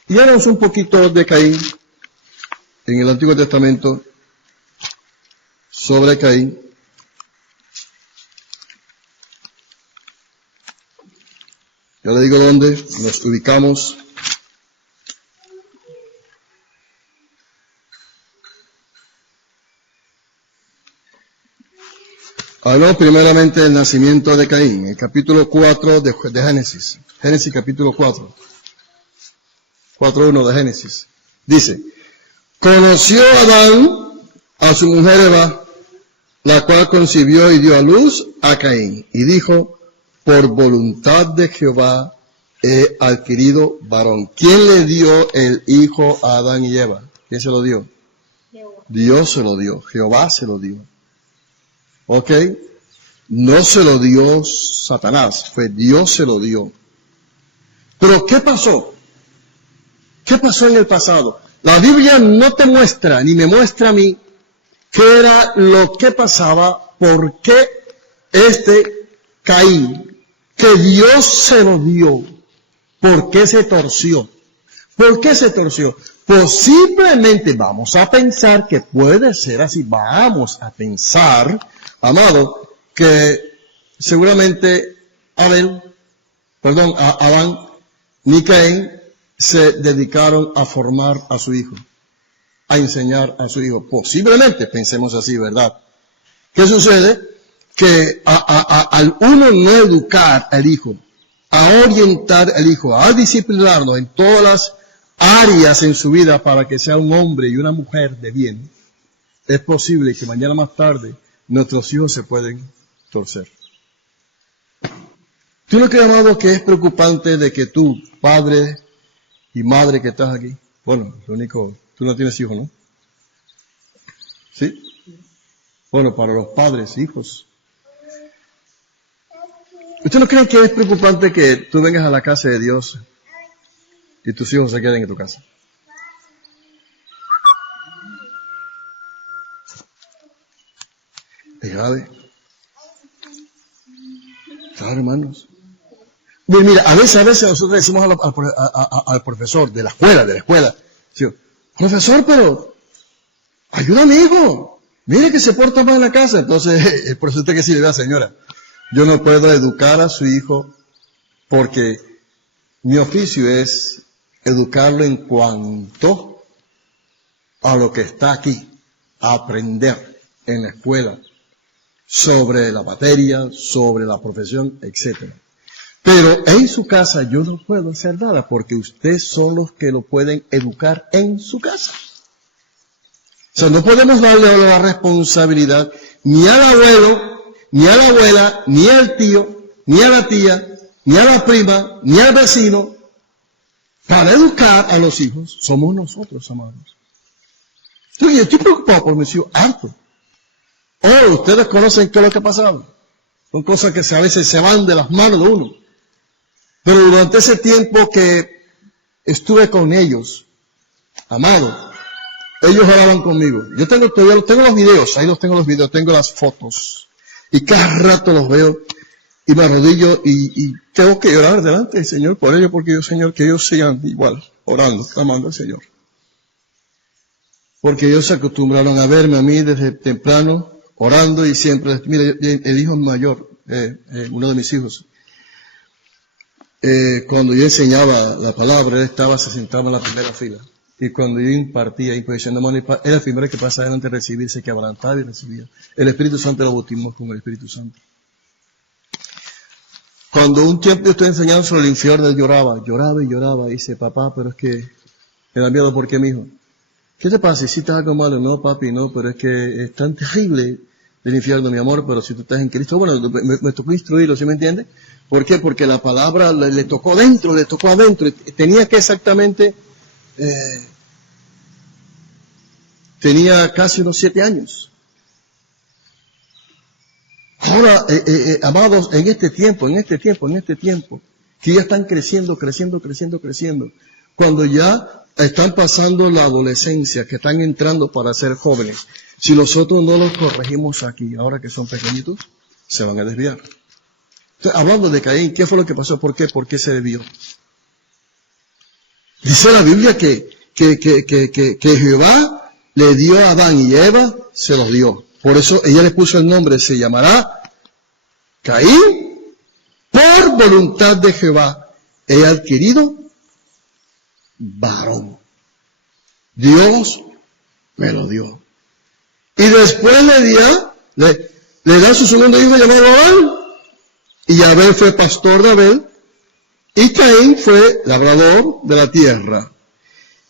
y hablamos un poquito de Caín, en el Antiguo Testamento, sobre Caín. Ya le digo dónde nos ubicamos. Hablamos primeramente del nacimiento de Caín, el capítulo 4 de Génesis. Génesis capítulo 4. 4.1 de Génesis. Dice, conoció Adán a su mujer Eva, la cual concibió y dio a luz a Caín. Y dijo, por voluntad de Jehová he adquirido varón. ¿Quién le dio el hijo a Adán y Eva? ¿Quién se lo dio? Jehová. Dios se lo dio, Jehová se lo dio. ¿Ok? No se lo dio Satanás, fue Dios se lo dio. Pero ¿qué pasó? ¿Qué pasó en el pasado? La Biblia no te muestra, ni me muestra a mí, qué era lo que pasaba, por qué Caín, que Dios se lo dio, ¿por qué se torció? ¿Por qué se torció? Posiblemente vamos a pensar que puede ser así. Vamos a pensar, amado, que seguramente Adán ni Caín se dedicaron a formar a su hijo, a enseñar a su hijo. Posiblemente pensemos así, ¿verdad? ¿Qué sucede? Que al uno no educar al hijo, a orientar al hijo, a disciplinarlo en todas las áreas en su vida para que sea un hombre y una mujer de bien, es posible que mañana más tarde nuestros hijos se pueden torcer. ¿Tú no crees, amado, que es preocupante de que tú, padre y madre que estás aquí? Bueno, lo único, tú no tienes hijos, ¿no? ¿Sí? Bueno, para los padres, hijos. ¿Usted no cree que es preocupante que tú vengas a la casa de Dios y tus hijos se queden en tu casa? Es grave. Claro, hermanos. Mira, a veces nosotros decimos al profesor de la escuela, ¿sí? Profesor, pero ayuda a mi hijo. Mire que se porta mal en la casa. Entonces, el profesor tiene que decirle, vea, señora, yo no puedo educar a su hijo porque mi oficio es educarlo en cuanto a lo que está aquí, a aprender en la escuela, sobre la materia, sobre la profesión, etc. Pero en su casa yo no puedo hacer nada porque ustedes son los que lo pueden educar en su casa. O sea, no podemos darle la responsabilidad ni al abuelo, ni a la abuela, ni al tío, ni a la tía, ni a la prima, ni al vecino. Para educar a los hijos somos nosotros, amados. Yo estoy preocupado por mis hijos, harto. Oh, ustedes conocen qué es lo que ha pasado. Son cosas que a veces se van de las manos de uno. Pero durante ese tiempo que estuve con ellos, amado, ellos oraban conmigo. Yo tengo los videos, ahí tengo las fotos. Y cada rato los veo y me arrodillo y tengo que llorar delante del Señor por ellos, porque yo, Señor, que ellos sigan igual, orando, clamando al Señor. Porque ellos se acostumbraron a verme a mí desde temprano, orando y siempre, mira, el hijo mayor, uno de mis hijos, cuando yo enseñaba la palabra, él se sentaba en la primera fila. Y cuando yo impartía imposición de manos, era el primero que pasaba adelante a recibir, se quebrantaba y recibía. El Espíritu Santo lo bautismó con el Espíritu Santo. Cuando un tiempo yo estoy enseñando sobre el infierno, él lloraba. Y dice, papá, pero es que me da miedo, ¿por qué, mijo? ¿Qué te pasa? ¿Hiciste algo malo? No, papi, no, pero es que es tan terrible el infierno, mi amor, pero si tú estás en Cristo, bueno, me tocó instruirlo, ¿sí me entiendes? ¿Por qué? Porque la palabra le tocó adentro, y tenía que exactamente, tenía casi unos 7 años. Ahora, amados, en este tiempo, que ya están creciendo, cuando ya están pasando la adolescencia, que están entrando para ser jóvenes, si nosotros no los corregimos aquí, ahora que son pequeñitos, se van a desviar. Entonces, hablando de Caín, ¿qué fue lo que pasó? ¿Por qué? ¿Por qué se desvió? Dice la Biblia que Jehová le dio a Adán y Eva, se los dio. Por eso ella le puso el nombre, se llamará Caín, por voluntad de Jehová he adquirido varón. Dios me lo dio. Y después le da su segundo hijo llamado Abel. Y Abel fue pastor de Abel. Y Caín fue labrador de la tierra.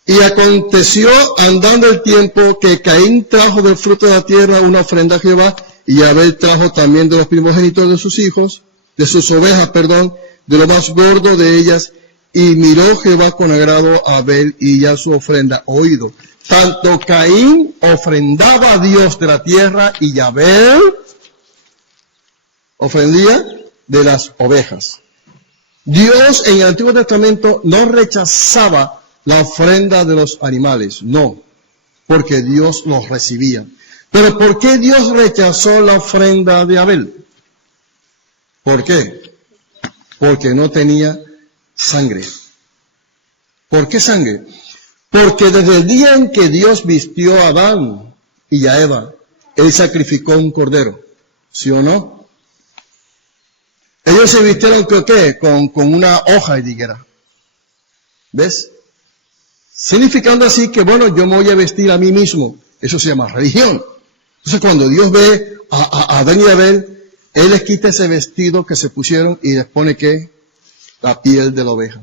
Y aconteció andando el tiempo que Caín trajo del fruto de la tierra una ofrenda a Jehová, y Abel trajo también de los primogénitos de sus hijos, de sus ovejas, de lo más gordo de ellas, y miró Jehová con agrado a Abel y a su ofrenda. Oído, tanto Caín ofrendaba a Dios de la tierra y Abel ofrendía de las ovejas. Dios en el Antiguo Testamento no rechazaba la ofrenda de los animales, no, porque Dios los recibía. Pero ¿por qué Dios rechazó la ofrenda de Abel? ¿Por qué? Porque no tenía sangre. ¿Por qué sangre? Porque desde el día en que Dios vistió a Adán y a Eva, Él sacrificó un cordero, ¿sí o no? Ellos se vistieron ¿con qué? Con una hoja de higuera. ¿Ves? Significando así que, bueno, yo me voy a vestir a mí mismo. Eso se llama religión. Entonces cuando Dios ve a Adán y a Abel, Él les quita ese vestido que se pusieron y les pone ¿qué? La piel de la oveja.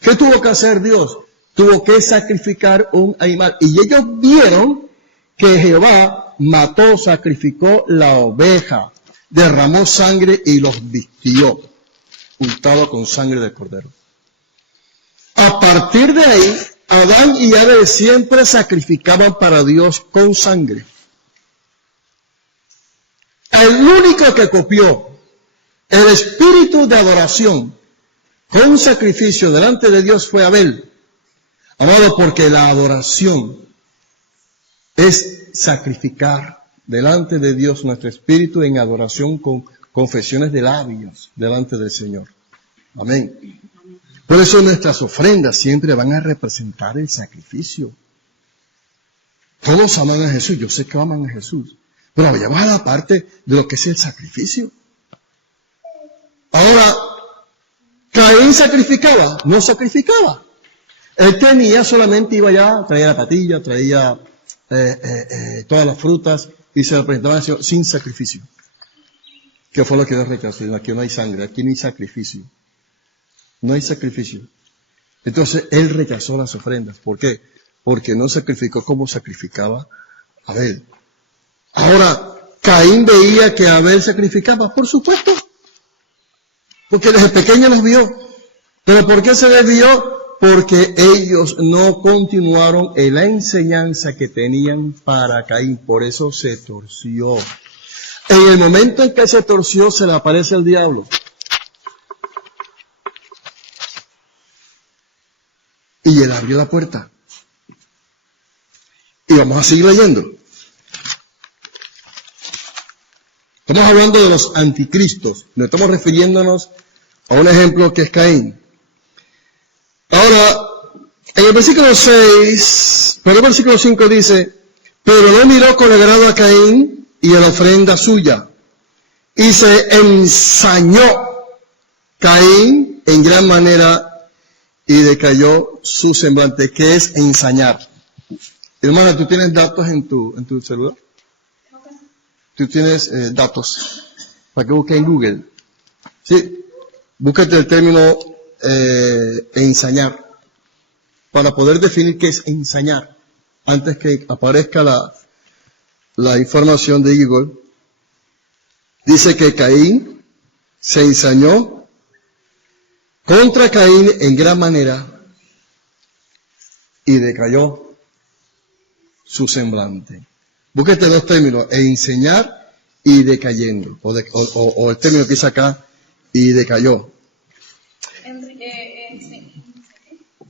¿Qué tuvo que hacer Dios? Tuvo que sacrificar un animal. Y ellos vieron que Jehová mató, sacrificó la oveja, derramó sangre y los vistió, untado con sangre del cordero. A partir de ahí, Adán y Abel siempre sacrificaban para Dios con sangre. El único que copió el espíritu de adoración con sacrificio delante de Dios fue Abel. Amado, porque la adoración es sacrificar delante de Dios nuestro espíritu en adoración con confesiones de labios delante del Señor. Amén. Por eso nuestras ofrendas siempre van a representar el sacrificio. Todos aman a Jesús, yo sé que aman a Jesús, pero vayamos a la parte de lo que es el sacrificio. Ahora, ¿Caín sacrificaba? No sacrificaba. Él solamente iba allá, traía la patilla, traía todas las frutas y se lo presentaba al Señor sin sacrificio. ¿Qué fue lo que Dios rechazó? Aquí no hay sangre, aquí no hay sacrificio. No hay sacrificio. Entonces, Él rechazó las ofrendas. ¿Por qué? Porque no sacrificó como sacrificaba Abel. Ahora, ¿Caín veía que Abel sacrificaba? Por supuesto. Porque desde pequeño los vio. ¿Pero por qué se desvió? Porque ellos no continuaron en la enseñanza que tenían para Caín. Por eso se torció. En el momento en que se torció, se le aparece el diablo. Y él abrió la puerta. Y vamos a seguir leyendo. Estamos hablando de los anticristos. No estamos refiriéndonos a un ejemplo que es Caín. Ahora, en el versículo 5 dice, pero no miró con agrado a Caín y a la ofrenda suya, y se ensañó Caín en gran manera y decayó su semblante. ¿Qué es ensañar? Hermana, ¿tú tienes datos en tu celular? Tú tienes datos para que busques en Google. Sí, búscate el término ensañar para poder definir qué es ensañar antes que aparezca la información de Google. Dice que Caín se ensañó contra Caín en gran manera y decayó su semblante. Búsquete dos términos, enseñar y decayendo, o el término que dice acá, y decayó.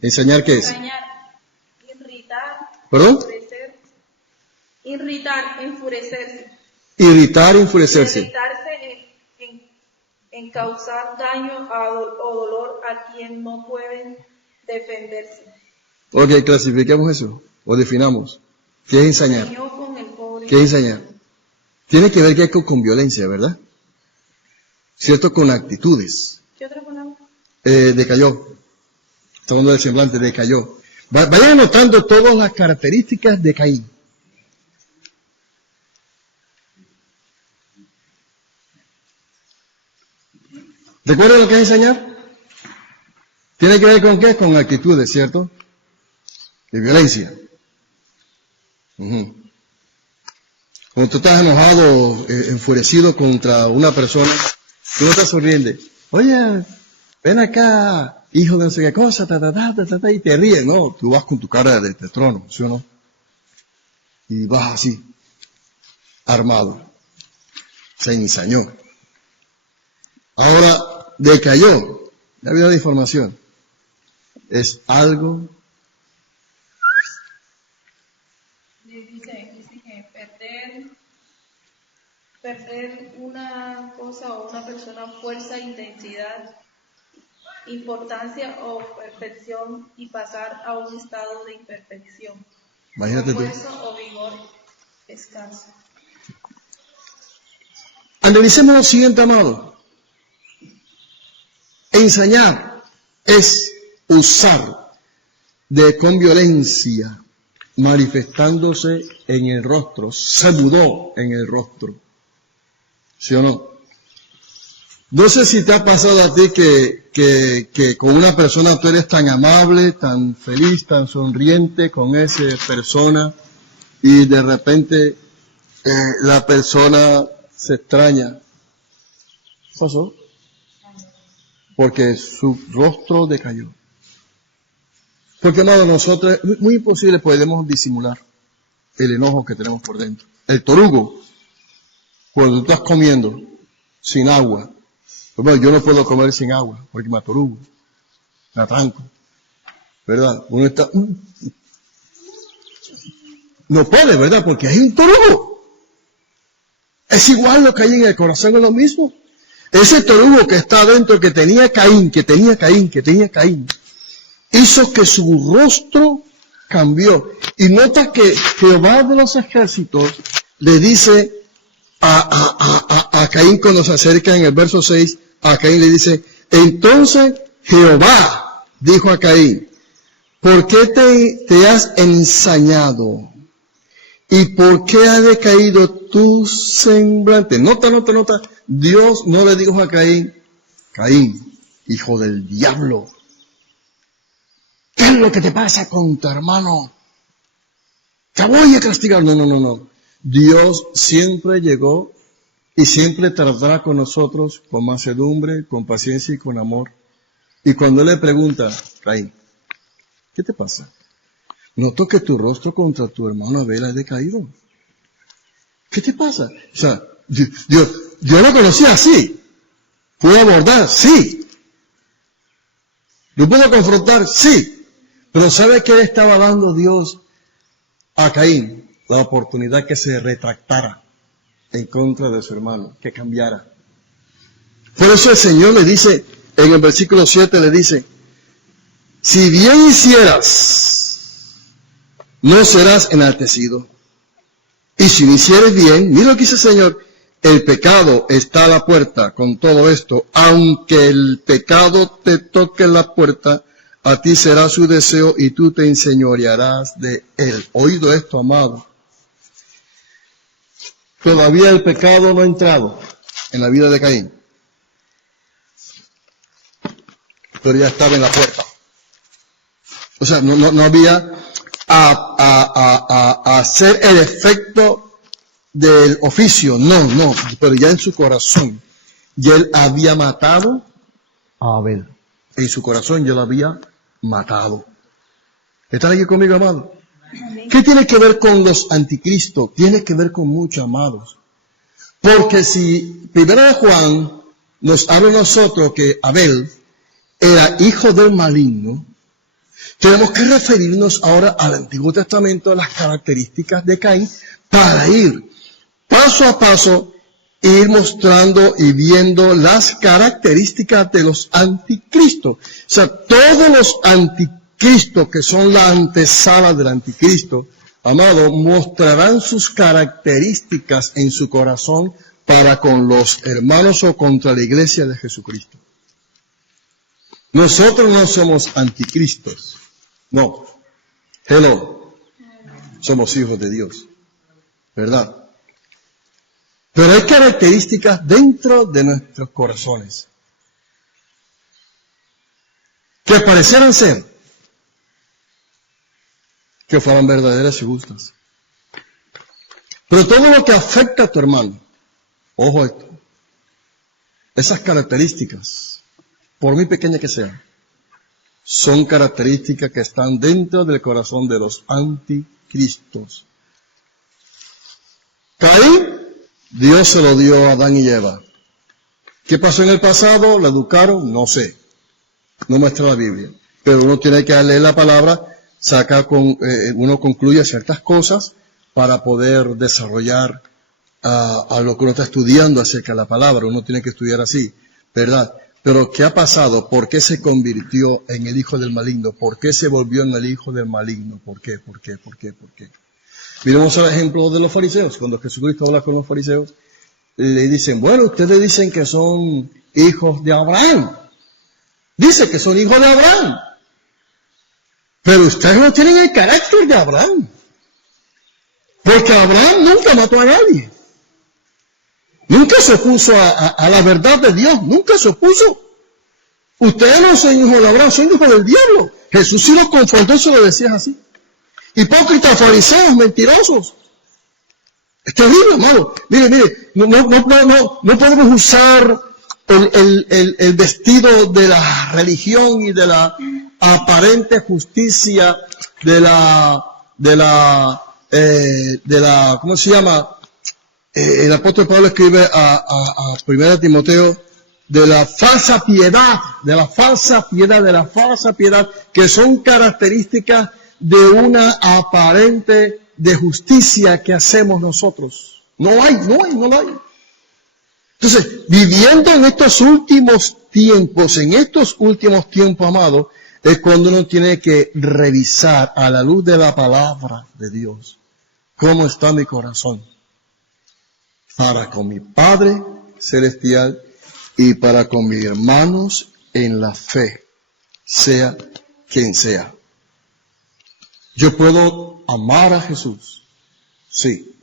¿Enseñar qué es? Engañar, irritar, ¿perdón? enfurecer, irritar, enfurecerse. Irritar, enfurecerse. Irritarse en causar daño o dolor a quien no puede defenderse. Ok, clasifiquemos eso, o definamos. ¿Qué es ensañar? ¿Qué es ensañar? Tiene que ver con violencia, ¿verdad? ¿Cierto? Con actitudes. ¿Qué otra palabra? Decayó. Estamos hablando del semblante, decayó. Vayan anotando todas las características de Caín. ¿Recuerdan lo que es ensañar? Tiene que ver con qué? Con actitudes, ¿cierto? de violencia. Cuando tú estás enojado, enfurecido contra una persona, tú no estás sonriendo. Oye, ven acá, hijo de no sé qué cosa, y te ríes. No, tú vas con tu cara de trono, ¿sí o no? Y vas así, armado. Se ensañó. Ahora decayó. La vida de información es algo. Dice que perder una cosa o una persona, fuerza, intensidad, importancia o perfección y pasar a un estado de imperfección. Imagínate tú. Fuerza o vigor escaso. Analicemos lo siguiente, amado. Ensañar es usar con violencia, manifestándose en el rostro, se mudó en el rostro. ¿Sí o no? No sé si te ha pasado a ti que con una persona tú eres tan amable, tan feliz, tan sonriente con esa persona y de repente la persona se extraña. ¿Qué pasó? Porque su rostro decayó. Porque, amado, nosotros, muy imposible podemos disimular el enojo que tenemos por dentro. El torugo, cuando tú estás comiendo sin agua, bueno, yo no puedo comer sin agua, porque me atorugo, me atranco, ¿verdad? Uno está, no puede, ¿verdad? Porque hay un torugo. Es igual lo que hay en el corazón, es lo mismo. Ese torugo que está adentro, que tenía Caín, hizo que su rostro cambió. Y nota que Jehová de los ejércitos le dice a Caín cuando se acerca en el verso 6, a Caín le dice, entonces Jehová dijo a Caín, ¿por qué te has ensañado? ¿Y por qué ha decaído tu semblante? Nota. Dios no le dijo a Caín, Caín, hijo del diablo, ¿qué es lo que te pasa con tu hermano? Te voy a castigar. No. Dios siempre llegó y siempre tratará con nosotros con mansedumbre, con paciencia y con amor. Y cuando Él le pregunta, Caín, ¿qué te pasa? Noto que tu rostro contra tu hermano Abel ha decaído. ¿Qué te pasa? O sea, yo lo conocía así. ¿Puedo abordar? Sí. ¿Lo puedo confrontar? Sí. Pero ¿sabe qué le estaba dando Dios a Caín? La oportunidad que se retractara en contra de su hermano, que cambiara. Por eso el Señor le dice, en el versículo 7 le dice, si bien hicieras, no serás enaltecido. Y si no hicieres bien, mira lo que dice el Señor, el pecado está a la puerta. Con todo esto, aunque el pecado te toque la puerta, a ti será su deseo y tú te enseñorearás de él. Oído esto, amado. Todavía el pecado no ha entrado en la vida de Caín, pero ya estaba en la puerta. O sea, no había a hacer el efecto del oficio, no, pero ya en su corazón, ya él había matado a Abel. En su corazón ya lo había matado. ¿Están aquí conmigo, amados? ¿Qué tiene que ver con los anticristos? Tiene que ver con mucho, amados. Porque si Primera de Juan nos habla a nosotros que Abel era hijo del maligno, tenemos que referirnos ahora al Antiguo Testamento, a las características de Caín, para ir paso a paso, ir mostrando y viendo las características de los anticristos. O sea, todos los anticristos que son la antesala del anticristo, amado, mostrarán sus características en su corazón para con los hermanos o contra la iglesia de Jesucristo. Nosotros no somos anticristos. No. Hello. Somos hijos de Dios. ¿Verdad? Pero hay características dentro de nuestros corazones que parecieran ser que fueran verdaderas y justas. Pero todo lo que afecta a tu hermano, ojo esto, esas características, por muy pequeñas que sean, son características que están dentro del corazón de los anticristos. Caín, Dios se lo dio a Adán y Eva. ¿Qué pasó en el pasado? ¿Lo educaron? No sé. No muestra la Biblia. Pero uno tiene que leer la palabra, uno concluye ciertas cosas para poder desarrollar a lo que uno está estudiando acerca de la palabra. Uno tiene que estudiar así, ¿verdad? Pero ¿qué ha pasado? ¿Por qué se convirtió en el hijo del maligno? ¿Por qué se volvió en el hijo del maligno? ¿Por qué? ¿Por qué? ¿Por qué? ¿Por qué? Miremos el ejemplo de los fariseos. Cuando Jesucristo habla con los fariseos, le dicen, bueno, ustedes dicen que son hijos de Abraham. Dice que son hijos de Abraham. Pero ustedes no tienen el carácter de Abraham. Porque Abraham nunca mató a nadie. Nunca se opuso a la verdad de Dios. Nunca se opuso. Ustedes no son hijos de Abraham, son hijos del diablo. Jesús sí los confrontó y se lo decía así. Hipócritas, fariseos, mentirosos. Es terrible, amado. Mire, no podemos usar el vestido de la religión y de la aparente justicia de la ¿cómo se llama? El apóstol Pablo escribe a 1 Timoteo de la falsa piedad, que son características de una aparente de justicia que hacemos nosotros. No la hay. Entonces, viviendo en estos últimos tiempos, amado, es cuando uno tiene que revisar a la luz de la palabra de Dios cómo está mi corazón para con mi Padre Celestial y para con mis hermanos en la fe, sea quien sea. Yo puedo amar a Jesús, sí,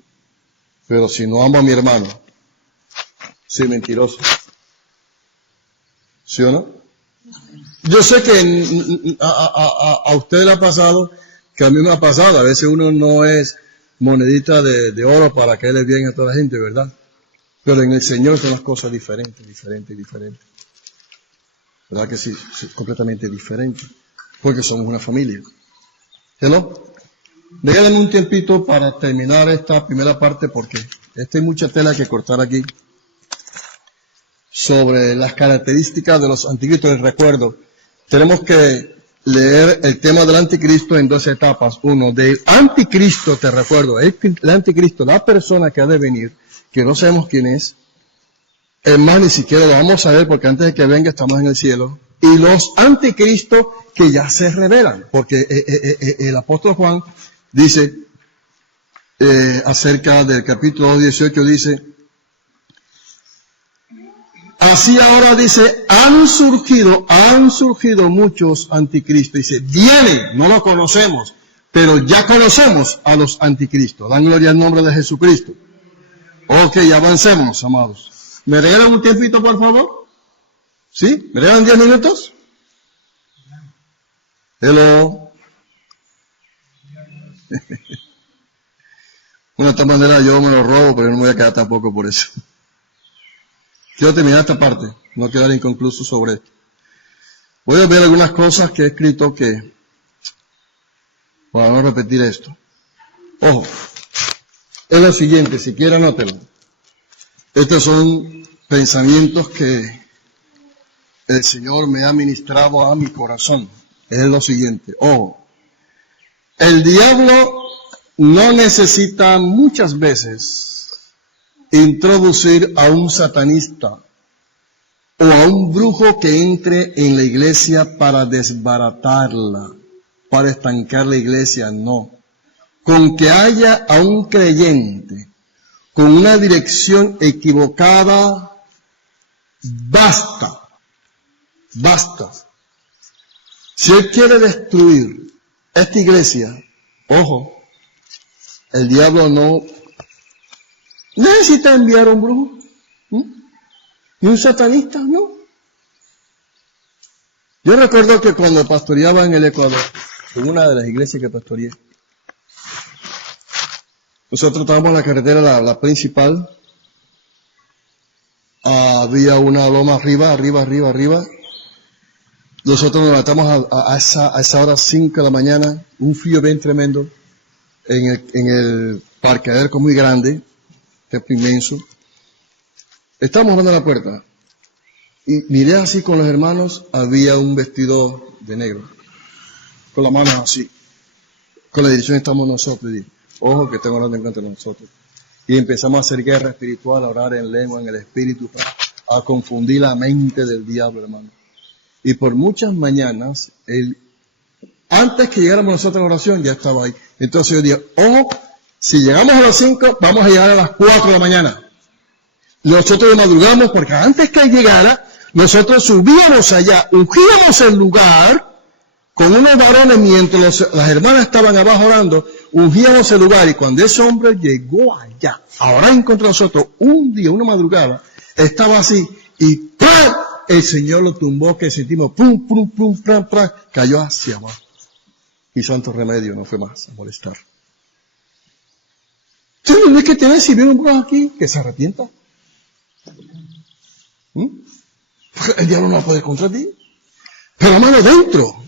pero si no amo a mi hermano, soy mentiroso. ¿Sí o no? Yo sé que a usted le ha pasado, que a mí me ha pasado. A veces uno no es monedita de oro para caerle bien a toda la gente, ¿verdad? Pero en el Señor son las cosas diferentes. ¿Verdad que sí? Completamente diferentes. Porque somos una familia. ¿Hello? Déjenme un tiempito para terminar esta primera parte porque hay mucha tela que cortar aquí sobre las características de los anticristos. Les recuerdo, tenemos que leer el tema del anticristo en dos etapas. Uno, del anticristo, te recuerdo, el anticristo, la persona que ha de venir, que no sabemos quién es más, ni siquiera lo vamos a ver porque antes de que venga estamos en el cielo. Y los anticristos que ya se revelan, porque el apóstol Juan dice, acerca del capítulo 18, dice, así ahora dice, han surgido muchos anticristos. Dice, vienen, no lo conocemos, pero ya conocemos a los anticristos. Dan gloria al nombre de Jesucristo. Ok, avancemos, amados. ¿Me regalan un tiempito, por favor? ¿Sí? ¿Me regalan 10 minutos? Hello. Bueno, de esta manera yo me lo robo, pero no me voy a quedar tampoco por eso. Quiero terminar esta parte, no quedar inconcluso sobre esto. Voy a ver algunas cosas que he escrito para no repetir esto. Ojo, es lo siguiente, si quiere anótelo. Estos son pensamientos que el Señor me ha ministrado a mi corazón. Es lo siguiente, ojo, el diablo no necesita muchas veces introducir a un satanista o a un brujo que entre en la iglesia para desbaratarla, para estancar la iglesia, no. Con que haya a un creyente con una dirección equivocada, basta. Si él quiere destruir esta iglesia, ojo, el diablo no necesita enviar a un brujo, ni un satanista, no. Yo recuerdo que cuando pastoreaba en el Ecuador, en una de las iglesias que pastoreé, Nosotros estábamos en la carretera, la principal. Había una loma arriba. Nosotros nos levantamos a esa hora 5 de la mañana, un frío bien tremendo, en el parqueadero muy grande, templo inmenso. Estábamos abriendo la puerta y miré así con los hermanos, había un vestido de negro, con las manos así, con la dirección estamos nosotros, y ojo que estamos hablando en contra de nosotros. Y empezamos a hacer guerra espiritual, a orar en lengua, en el espíritu, a confundir la mente del diablo, hermano. Y por muchas mañanas, antes que llegáramos nosotros a la oración, ya estaba ahí. Entonces yo dije, ojo, si llegamos a las 5, vamos a llegar a las 4 de la mañana. Nosotros madrugamos porque antes que él llegara, nosotros subíamos allá, ungíamos el lugar con unos varones mientras las hermanas estaban abajo orando, ungíamos el lugar y cuando ese hombre llegó allá, ahora encontró a nosotros un día, una madrugada, estaba así y ¡pum! El Señor lo tumbó, que sentimos pum, pum, pum, pum, pum, cayó hacia abajo. Y santo remedio, no fue más a molestar. ¿Tú no es que tenés si viene un brujo aquí que se arrepienta? El diablo no va a poder contra ti. Pero hermano, dentro,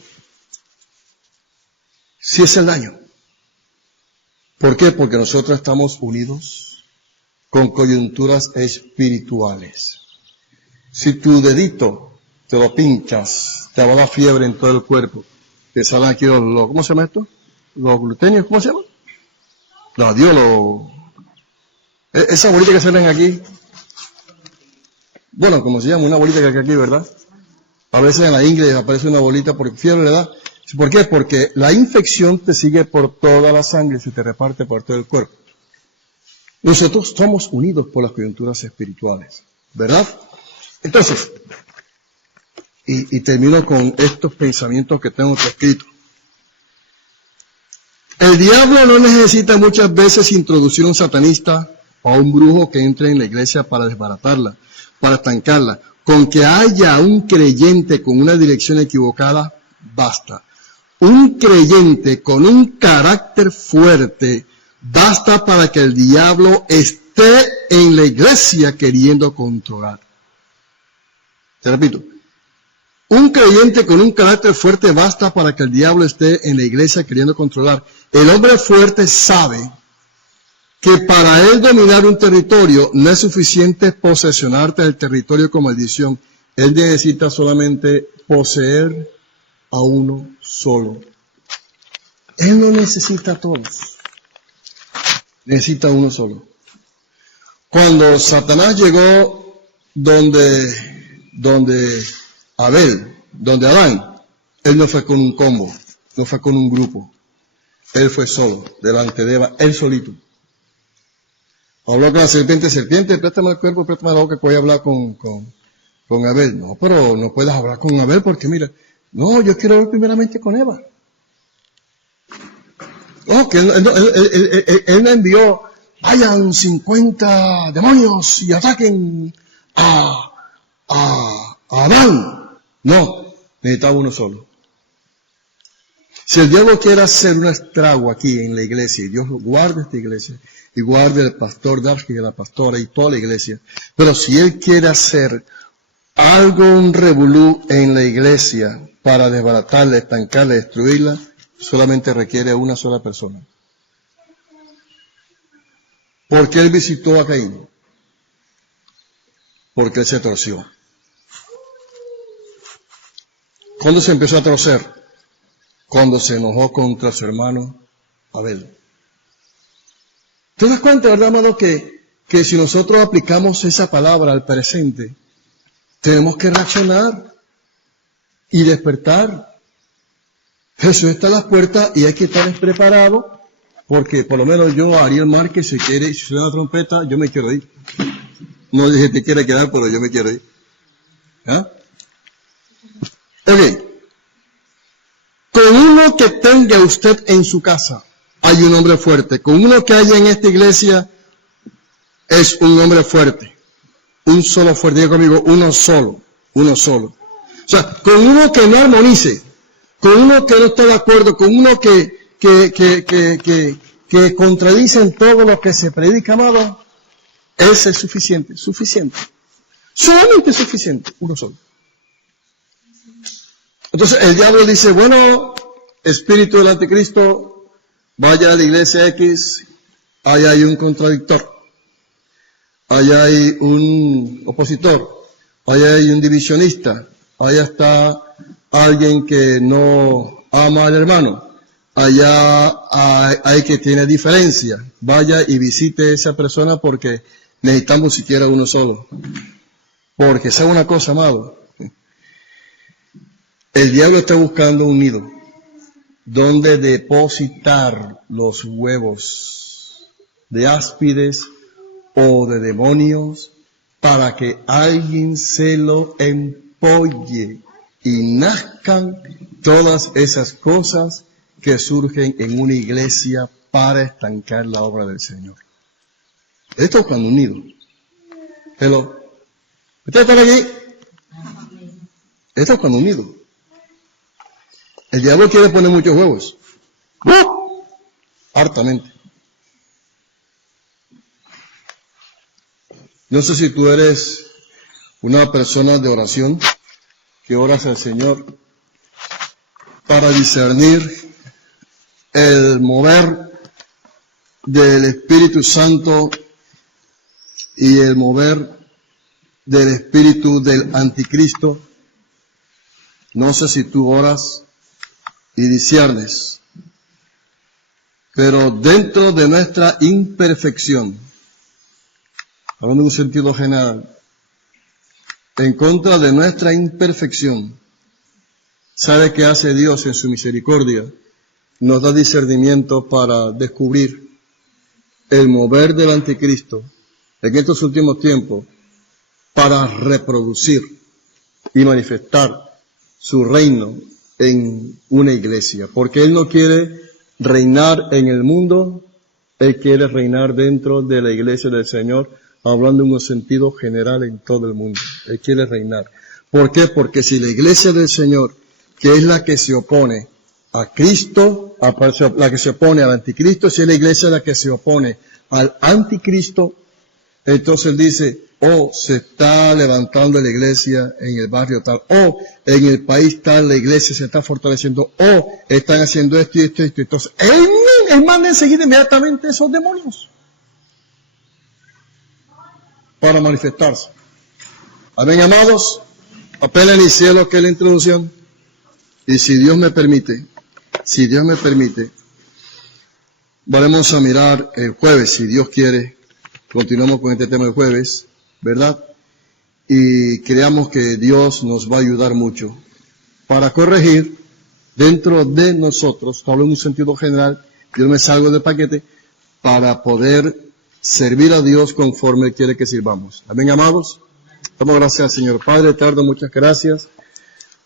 sí es el daño. ¿Por qué? Porque nosotros estamos unidos con coyunturas espirituales. Si tu dedito te lo pinchas, te va a dar fiebre en todo el cuerpo, te salen aquí los ¿cómo se llama esto? Los glutenios, ¿cómo se llama? Esa bolita que salen aquí, bueno, como se llama, una bolita que hay aquí, ¿verdad? A veces en la ingle aparece una bolita porque fiebre le da. ¿Por qué? Porque la infección te sigue por toda la sangre y se te reparte por todo el cuerpo. Nosotros somos unidos por las coyunturas espirituales, ¿verdad? Entonces, y termino con estos pensamientos que tengo escritos. El diablo no necesita muchas veces introducir a un satanista o a un brujo que entre en la iglesia para desbaratarla, para estancarla. Con que haya un creyente con una dirección equivocada, basta. Un creyente con un carácter fuerte, basta para que el diablo esté en la iglesia queriendo controlar. Te repito, un creyente con un carácter fuerte basta para que el diablo esté en la iglesia queriendo controlar. El hombre fuerte sabe que para él dominar un territorio no es suficiente posesionarte del territorio con maldición. Él necesita solamente poseer a uno solo. Él no necesita a todos. Necesita a uno solo. Cuando Satanás llegó donde Adán, él no fue con un combo, no fue con un grupo. Él fue solo, delante de Eva, él solito. Habló con la serpiente, préstame el cuerpo, préstame la boca que voy a hablar con Abel. No, pero no puedes hablar con Abel porque mira, no, yo quiero hablar primeramente con Eva. Oh, que él me envió, vayan 50 demonios y ataquen a Adán. No, necesitaba uno solo. Si el diablo quiere hacer un estrago aquí en la iglesia, y Dios guarde esta iglesia, y guarde el pastor Darsky y la pastora y toda la iglesia, pero si él quiere hacer algo, un revolú en la iglesia para desbaratarla, estancarla, destruirla, solamente requiere una sola persona. ¿Por qué él visitó a Caín? Porque él se torció. ¿Cuándo se empezó a torcer? Cuando se enojó contra su hermano Abel. ¿Te das cuenta, verdad, amado, que si nosotros aplicamos esa palabra al presente, tenemos que reaccionar y despertar? Jesús está a las puertas y hay que estar preparados, porque por lo menos yo, Ariel Márquez, si suena la trompeta, yo me quiero ir. No dije te quiere quedar, pero yo me quiero ir. ¿Ah? Ok. Con uno que tenga usted en su casa, hay un hombre fuerte. Con uno que haya en esta iglesia, es un hombre fuerte. Un solo fuerte. Diga conmigo, uno solo. Uno solo. O sea, con uno que no armonice, con uno que no está de acuerdo, con uno que que contradicen todo lo que se predica, amado, ese es suficiente, solamente suficiente, uno solo. Entonces el diablo dice, bueno, espíritu del anticristo, vaya a la iglesia X, ahí hay un contradictor, allá hay un opositor, allá hay un divisionista, allá está alguien que no ama al hermano, allá hay que tiene diferencia. Vaya y visite a esa persona porque necesitamos siquiera uno solo. Porque sabe una cosa, amado, el diablo está buscando un nido donde depositar los huevos de áspides o de demonios para que alguien se lo empolle y nazcan todas esas cosas que surgen en una iglesia para estancar la obra del Señor. Esto es cuando un nido. Hello. ¿Ustedes están aquí? Esto es cuando un nido. El diablo quiere poner muchos huevos. Hartamente. No sé si tú eres una persona de oración que oras al Señor para discernir el mover del Espíritu Santo y el mover del espíritu del anticristo. No sé si tú oras y disciernes, pero dentro de nuestra imperfección, hablando en un sentido general, en contra de nuestra imperfección, ¿sabe qué hace Dios en su misericordia? Nos da discernimiento para descubrir el mover del anticristo en estos últimos tiempos para reproducir y manifestar su reino en una iglesia. Porque Él no quiere reinar en el mundo, Él quiere reinar dentro de la iglesia del Señor, hablando en un sentido general en todo el mundo. Él quiere reinar. ¿Por qué? Porque si la iglesia del Señor, que es la que se opone a Cristo, la que se opone al anticristo, si es la iglesia la que se opone al anticristo, entonces Él dice, se está levantando la iglesia en el barrio tal, en el país tal, la iglesia se está fortaleciendo, están haciendo esto y esto y esto. Entonces, Él manda enseguida inmediatamente esos demonios para manifestarse. Amén, amados. Apenas inicié lo que es la introducción. Y si Dios me permite, vamos a mirar el jueves, si Dios quiere. Continuamos con este tema el jueves, ¿verdad? Y creamos que Dios nos va a ayudar mucho para corregir dentro de nosotros, hablo en un sentido general, yo no me salgo del paquete, para poder servir a Dios conforme Él quiere que sirvamos. Amén, amados. Damos gracias al Señor. Padre eterno, muchas gracias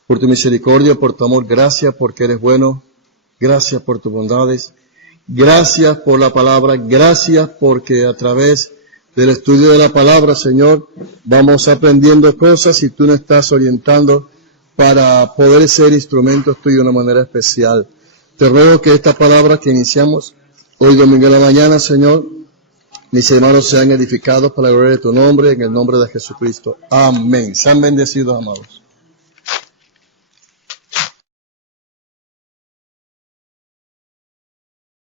por tu misericordia, por tu amor. Gracias porque eres bueno. Gracias por tus bondades. Gracias por la palabra. Gracias porque a través del estudio de la palabra, Señor, vamos aprendiendo cosas y tú nos estás orientando para poder ser instrumentos tuyos de una manera especial. Te ruego que esta palabra que iniciamos hoy domingo en la mañana, Señor, mis hermanos sean edificados para la gloria de tu nombre, en el nombre de Jesucristo. Amén. Sean bendecidos, amados.